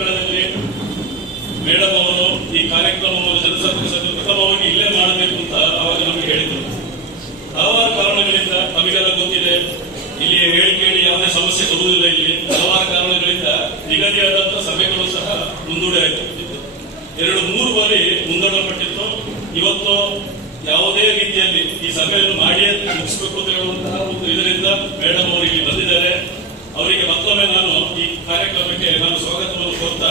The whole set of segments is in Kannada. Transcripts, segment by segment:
ಭಟ್ಕಳದಲ್ಲಿ ಮೇಡಮ್ ಅವರು ಈ ಕಾರ್ಯಕ್ರಮವನ್ನು ಜನಸಂಪರ್ಕ ಪ್ರಥಮವಾಗಿ ಇಲ್ಲೇ ಮಾಡಬೇಕು ಅಂತ ಅವಾಗ ನಮಗೆ ಹೇಳಿದರು. ಹಲವಾರು ಕಾರಣಗಳಿಂದ ನಮಗೆಲ್ಲ ಗೊತ್ತಿದೆ, ಇಲ್ಲಿ ಹೇಳಿ ಕೇಳಿ ಯಾವುದೇ ಸಮಸ್ಯೆ ಬರುವುದಿಲ್ಲ. ಇಲ್ಲಿ ಹಲವಾರು ಕಾರಣಗಳಿಂದ ನಿಗದಿಯಾದಂತಹ ಸಭೆಗಳು ಸಹ ಮುಂದೂಡೆ ಆಗಿತ್ತು. 2-3 ಬಾರಿ ಮುಂದೂಡಲ್ಪಟ್ಟಿತ್ತು. ಇವತ್ತು ಯಾವುದೇ ರೀತಿಯಲ್ಲಿ ಈ ಸಭೆಯನ್ನು ಮಾಡಿಯೇ ಮುಗಿಸಬೇಕು ಅಂತ ಹೇಳುವಂತಹ ಒಂದು ಇದರಿಂದ ಮೇಡಮ್ ಅವರು ಇಲ್ಲಿ ಬಂದಿದ್ದಾರೆ. ಅವರಿಗೆ ಮತ್ತೊಮ್ಮೆ ನಾನು ಈ ಕಾರ್ಯಕ್ರಮಕ್ಕೆ ನಾನು ಸ್ವಾಗತವನ್ನು ಕೋರ್ತಾ,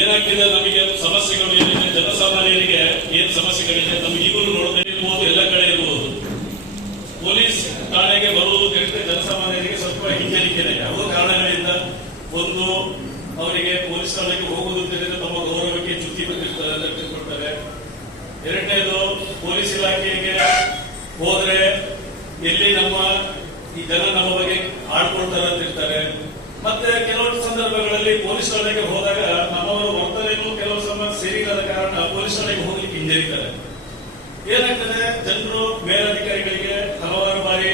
ಏನಾಗ್ತಿದೆ ನಮಗೆ ಸಮಸ್ಯೆಗಳು ಏನಿದೆ, ಜನಸಾಮಾನ್ಯರಿಗೆ ಏನ್ ಸಮಸ್ಯೆಗಳಿದೆ ನಮಗೆ ಈಗಲೂ ನೋಡದೇ ಇರ್ಬೋದು, ಎಲ್ಲ ಕಡೆ ಇರಬಹುದು. ಪೊಲೀಸ್ ಠಾಣೆಗೆ ಬರುವುದು ತಿಳಿದ್ರೆ ಜನಸಾಮಾನ್ಯರಿಗೆ ಸ್ವಲ್ಪ ಹಿಂಜರಿಕೆನೆ. ಯಾವುದೋ ಕಾರಣಗಳಿಂದ ಒಂದು ಅವರಿಗೆ ಪೊಲೀಸ್ ಠಾಣೆಗೆ ಹೋಗುವುದು ತಿಳಿದ್ರೆ ತಮ್ಮ ಗೌರವಕ್ಕೆ ಚ್ಯುತಿ ಕೊಡ್ತಾರೆ. ಎರಡನೇದು, ಪೊಲೀಸ್ ಇಲಾಖೆಗೆ ಹೋದ್ರೆ ಎಲ್ಲಿ ನಮ್ಮ ಈ ಜನ ನಮ್ಮ ಬಗ್ಗೆ ಆಡ್ಕೊಳ್ತಾರೆ ಅಂತ ಇರ್ತಾರೆ. ಮತ್ತೆ ಕೆಲವು ಸಂದರ್ಭಗಳಲ್ಲಿ ಪೊಲೀಸ್ ಠಾಣೆಗೆ ಹೋದಾಗ ನಮ್ಮವರ ವರ್ತನೆಯೂ ಕೆಲವು ಸಮಯ ಸೇರಿದ ಕಾರಣ ಪೊಲೀಸ್ ಠಾಣೆಗೆ ಹೋಗ್ಲಿಕ್ಕೆ ಹಿಂಜರಿತಾರೆ. ಏನಾಗ್ತದೆ, ಜನರು ಮೇಲಧಿಕಾರಿಗಳಿಗೆ ಹಲವಾರು ಬಾರಿ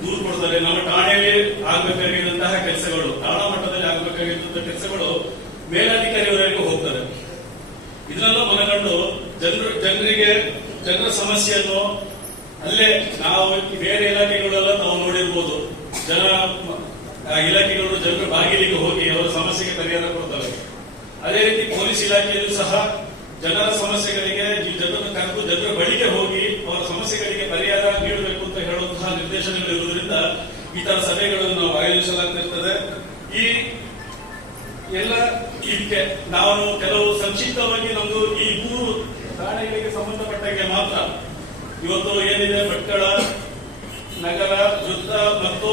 ದೂರು ಕೊಡ್ತಾರೆ. ನಮ್ಮ ಠಾಣೆಯಲ್ಲಿ ಆಗಬೇಕಾಗಿದ್ದಂತಹ ಕೆಲಸಗಳು, ಠಾಣಾ ಮಟ್ಟದಲ್ಲಿ ಆಗಬೇಕಾಗಿದ್ದಂತಹ ಕೆಲಸಗಳು ಮೇಲಧಿಕಾರಿಯವರೆಗೂ ಹೋಗ್ತಾರೆ. ಇದನ್ನೆಲ್ಲ ಮನಗಂಡು ಜನರ ಸಮಸ್ಯೆಯನ್ನು ಅಲ್ಲೇ ನಾವು ಬೇರೆ ಇಲಾಖೆಗಳೆಲ್ಲ ನಾವು ನೋಡಿರ್ಬೋದು, ಇಲಾಖೆಗಳು ಜನರ ಬಾಗಿಲಿಗೆ ಹೋಗಿ ಅವರ ಸಮಸ್ಯೆಗೆ ಪರಿಹಾರ ಕೊಡ್ತವೆ. ಅದೇ ರೀತಿ ಪೊಲೀಸ್ ಇಲಾಖೆಯಲ್ಲೂ ಸಹ ಜನರ ಸಮಸ್ಯೆಗಳಿಗೆ ಜನರನ್ನು ಕರೆದು ಜನರ ಬಳಿಗೆ ಹೋಗಿ ಅವರ ಸಮಸ್ಯೆಗಳಿಗೆ ಪರಿಹಾರ ನೀಡಬೇಕು ಅಂತ ಹೇಳುವಂತಹ ನಿರ್ದೇಶನಗಳಿರುವುದರಿಂದ ಈ ತರ ಸಭೆಗಳನ್ನು ನಾವು ಆಯೋಜಿಸಲಾಗ್ತಿರ್ತದೆ. ಈ ಎಲ್ಲ ಇದಕ್ಕೆ ನಾವು ಕೆಲವು ಸಂಕ್ಷಿಪ್ತವಾಗಿ ನಮ್ದು ಈ 3 ಠಾಣೆಗಳಿಗೆ ಸಂಬಂಧಪಟ್ಟಾಗೆ ಮಾತ್ರ ಇವತ್ತು ಏನಿದೆ, ಭಟ್ಕಳ ನಗರ, ವೃತ್ತ ಮತ್ತು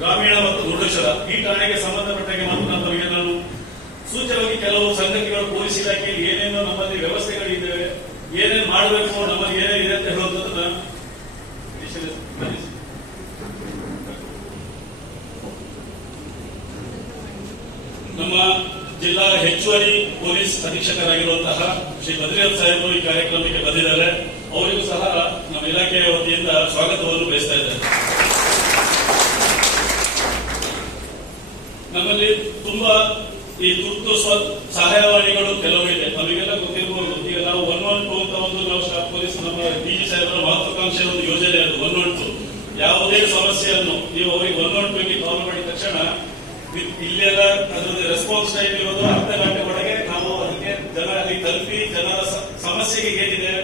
ಗ್ರಾಮೀಣ ಮತ್ತು ಮುರುಡೇಶ್ವರ ಈ ಠಾಣೆಗೆ ಸಂಬಂಧಪಟ್ಟಾಗೆ ಮಾತ್ರ ನಮಗೆ ನಾನು ಸೂಚನೆಯಾಗಿ ಕೆಲವು ಸಂಗತಿಗಳು, ಪೊಲೀಸ್ ಇಲಾಖೆಯಲ್ಲಿ ಏನೇನು ನಮ್ಮಲ್ಲಿ ವ್ಯವಸ್ಥೆಗಳಿದ್ದಾವೆ, ಏನೇನು ಮಾಡಬೇಕು, ನಮ್ಮಲ್ಲಿ ಏನೇನಿದೆ ಅಂತ ಹೇಳುವಂಥದ್ದನ್ನ ನಮ್ಮ ಜಿಲ್ಲಾ ಹೆಚ್ಚುವರಿ ಪೊಲೀಸ್ ಅಧೀಕ್ಷಕರಾಗಿರುವಂತಹ ಶ್ರೀ ಬದ್ರಿನಾಥ್ ಸಾಹೇಬರು ಈ ಕಾರ್ಯಕ್ರಮಕ್ಕೆ ಬಂದಿದ್ದಾರೆ. ಅವರಿಗೂ ಸಹ ನಮ್ಮ ಇಲಾಖೆಯ ವತಿಯಿಂದ ಸ್ವಾಗತವನ್ನು ಬಯಸ್ತಾ ಇದ್ದಾರೆ. ನಮ್ಮಲ್ಲಿ ತುಂಬಾ ಈ ತುರ್ತು ಸಹಾಯವಾಣಿಗಳು ಕೆಲವು ಇದೆ, ನಮಗೆಲ್ಲ ಗೊತ್ತಿರಬಹುದು. ಈಗ ನಾವು 112 ಅಂತ ಒಂದು ನಾವು ಸ್ಟಾಫ್ ಪೊಲೀಸ್ ನಮ್ಮ ಡಿಜಿ ಸಾಹೇಬರ ಮಹತ್ವಾಕಾಂಕ್ಷೆಯ ಒಂದು ಯೋಜನೆ ಅದು 112. ಯಾವುದೇ ಸಮಸ್ಯೆಯನ್ನು ನೀವು ಅವರಿಗೆ 112ಗೆ ಕಾಲ್ ಮಾಡಿದ ತಕ್ಷಣ ಇಲ್ಲೆಲ್ಲ ಅದರಲ್ಲಿ ರೆಸ್ಪಾನ್ಸ್ ಟೈಮ್ ಇರೋದು ಅರ್ಧ ಗಂಟೆ ಒಳಗೆ ನಾವು ಅದಕ್ಕೆ ಅಲ್ಲಿ ತಲುಪಿ ಜನರ ಸಮಸ್ಯೆಗೆ ಏನಿದೆ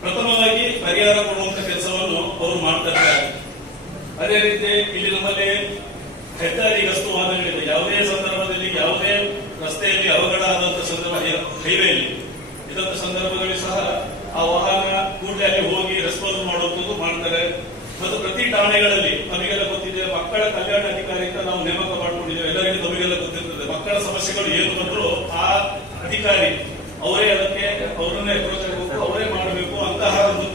ಪ್ರಥಮವಾಗಿ ಪರಿಹಾರ ಕೊಡುವಂತ ಕೆಲಸವನ್ನು ಅವರು ಮಾಡ್ತಾ ಇದ್ದಾರೆ. ಅದೇ ರೀತಿ ಇಲ್ಲಿ ನಮ್ಮಲ್ಲಿ ಹೆದ್ದಾರಿ ಗಸ್ತು ವಾಹನಗಳಿದೆ. ಯಾವುದೇ ಸಂದರ್ಭದಲ್ಲಿ ಯಾವುದೇ ರಸ್ತೆಯಲ್ಲಿ ಅವಘಡ ಆದಂತಹ ಸಂದರ್ಭ, ಹೈವೇಲಿ ಇದಂತ ಸಂದರ್ಭಗಳಲ್ಲಿ ಸಹ ಆ ವಾಹನ ಕೂಡಲೇ ಅಲ್ಲಿ ಹೋಗಿ ರೆಸ್ಪಾನ್ಸ್ ಮಾಡುವಂಥದ್ದು ಮಾಡ್ತಾರೆ. ಮತ್ತು ಪ್ರತಿ ಠಾಣೆಗಳಲ್ಲಿ ನಮಗೆಲ್ಲ ಗೊತ್ತಿದೆ, ಮಕ್ಕಳ ಕಲ್ಯಾಣ ಅಧಿಕಾರಿ ಅಂತ ನಾವು ನೇಮಕ ಮಾಡಿಕೊಂಡಿದ್ದೇವೆ. ಎಲ್ಲರಿಗೂ ನಮಗೆಲ್ಲ ಗೊತ್ತಿರ್ತದೆ. ಮಕ್ಕಳ ಸಮಸ್ಯೆಗಳು ಏನು ಬಂದರೂ ಆ ಅಧಿಕಾರಿ ಅವರೇ ಅದಕ್ಕೆ ಅವರನ್ನೇ ಅಪ್ರೋಚ್ ಆಗಬೇಕು, ಅವರೇ ಮಾಡಬೇಕು ಅಂತಹ ಒಂದು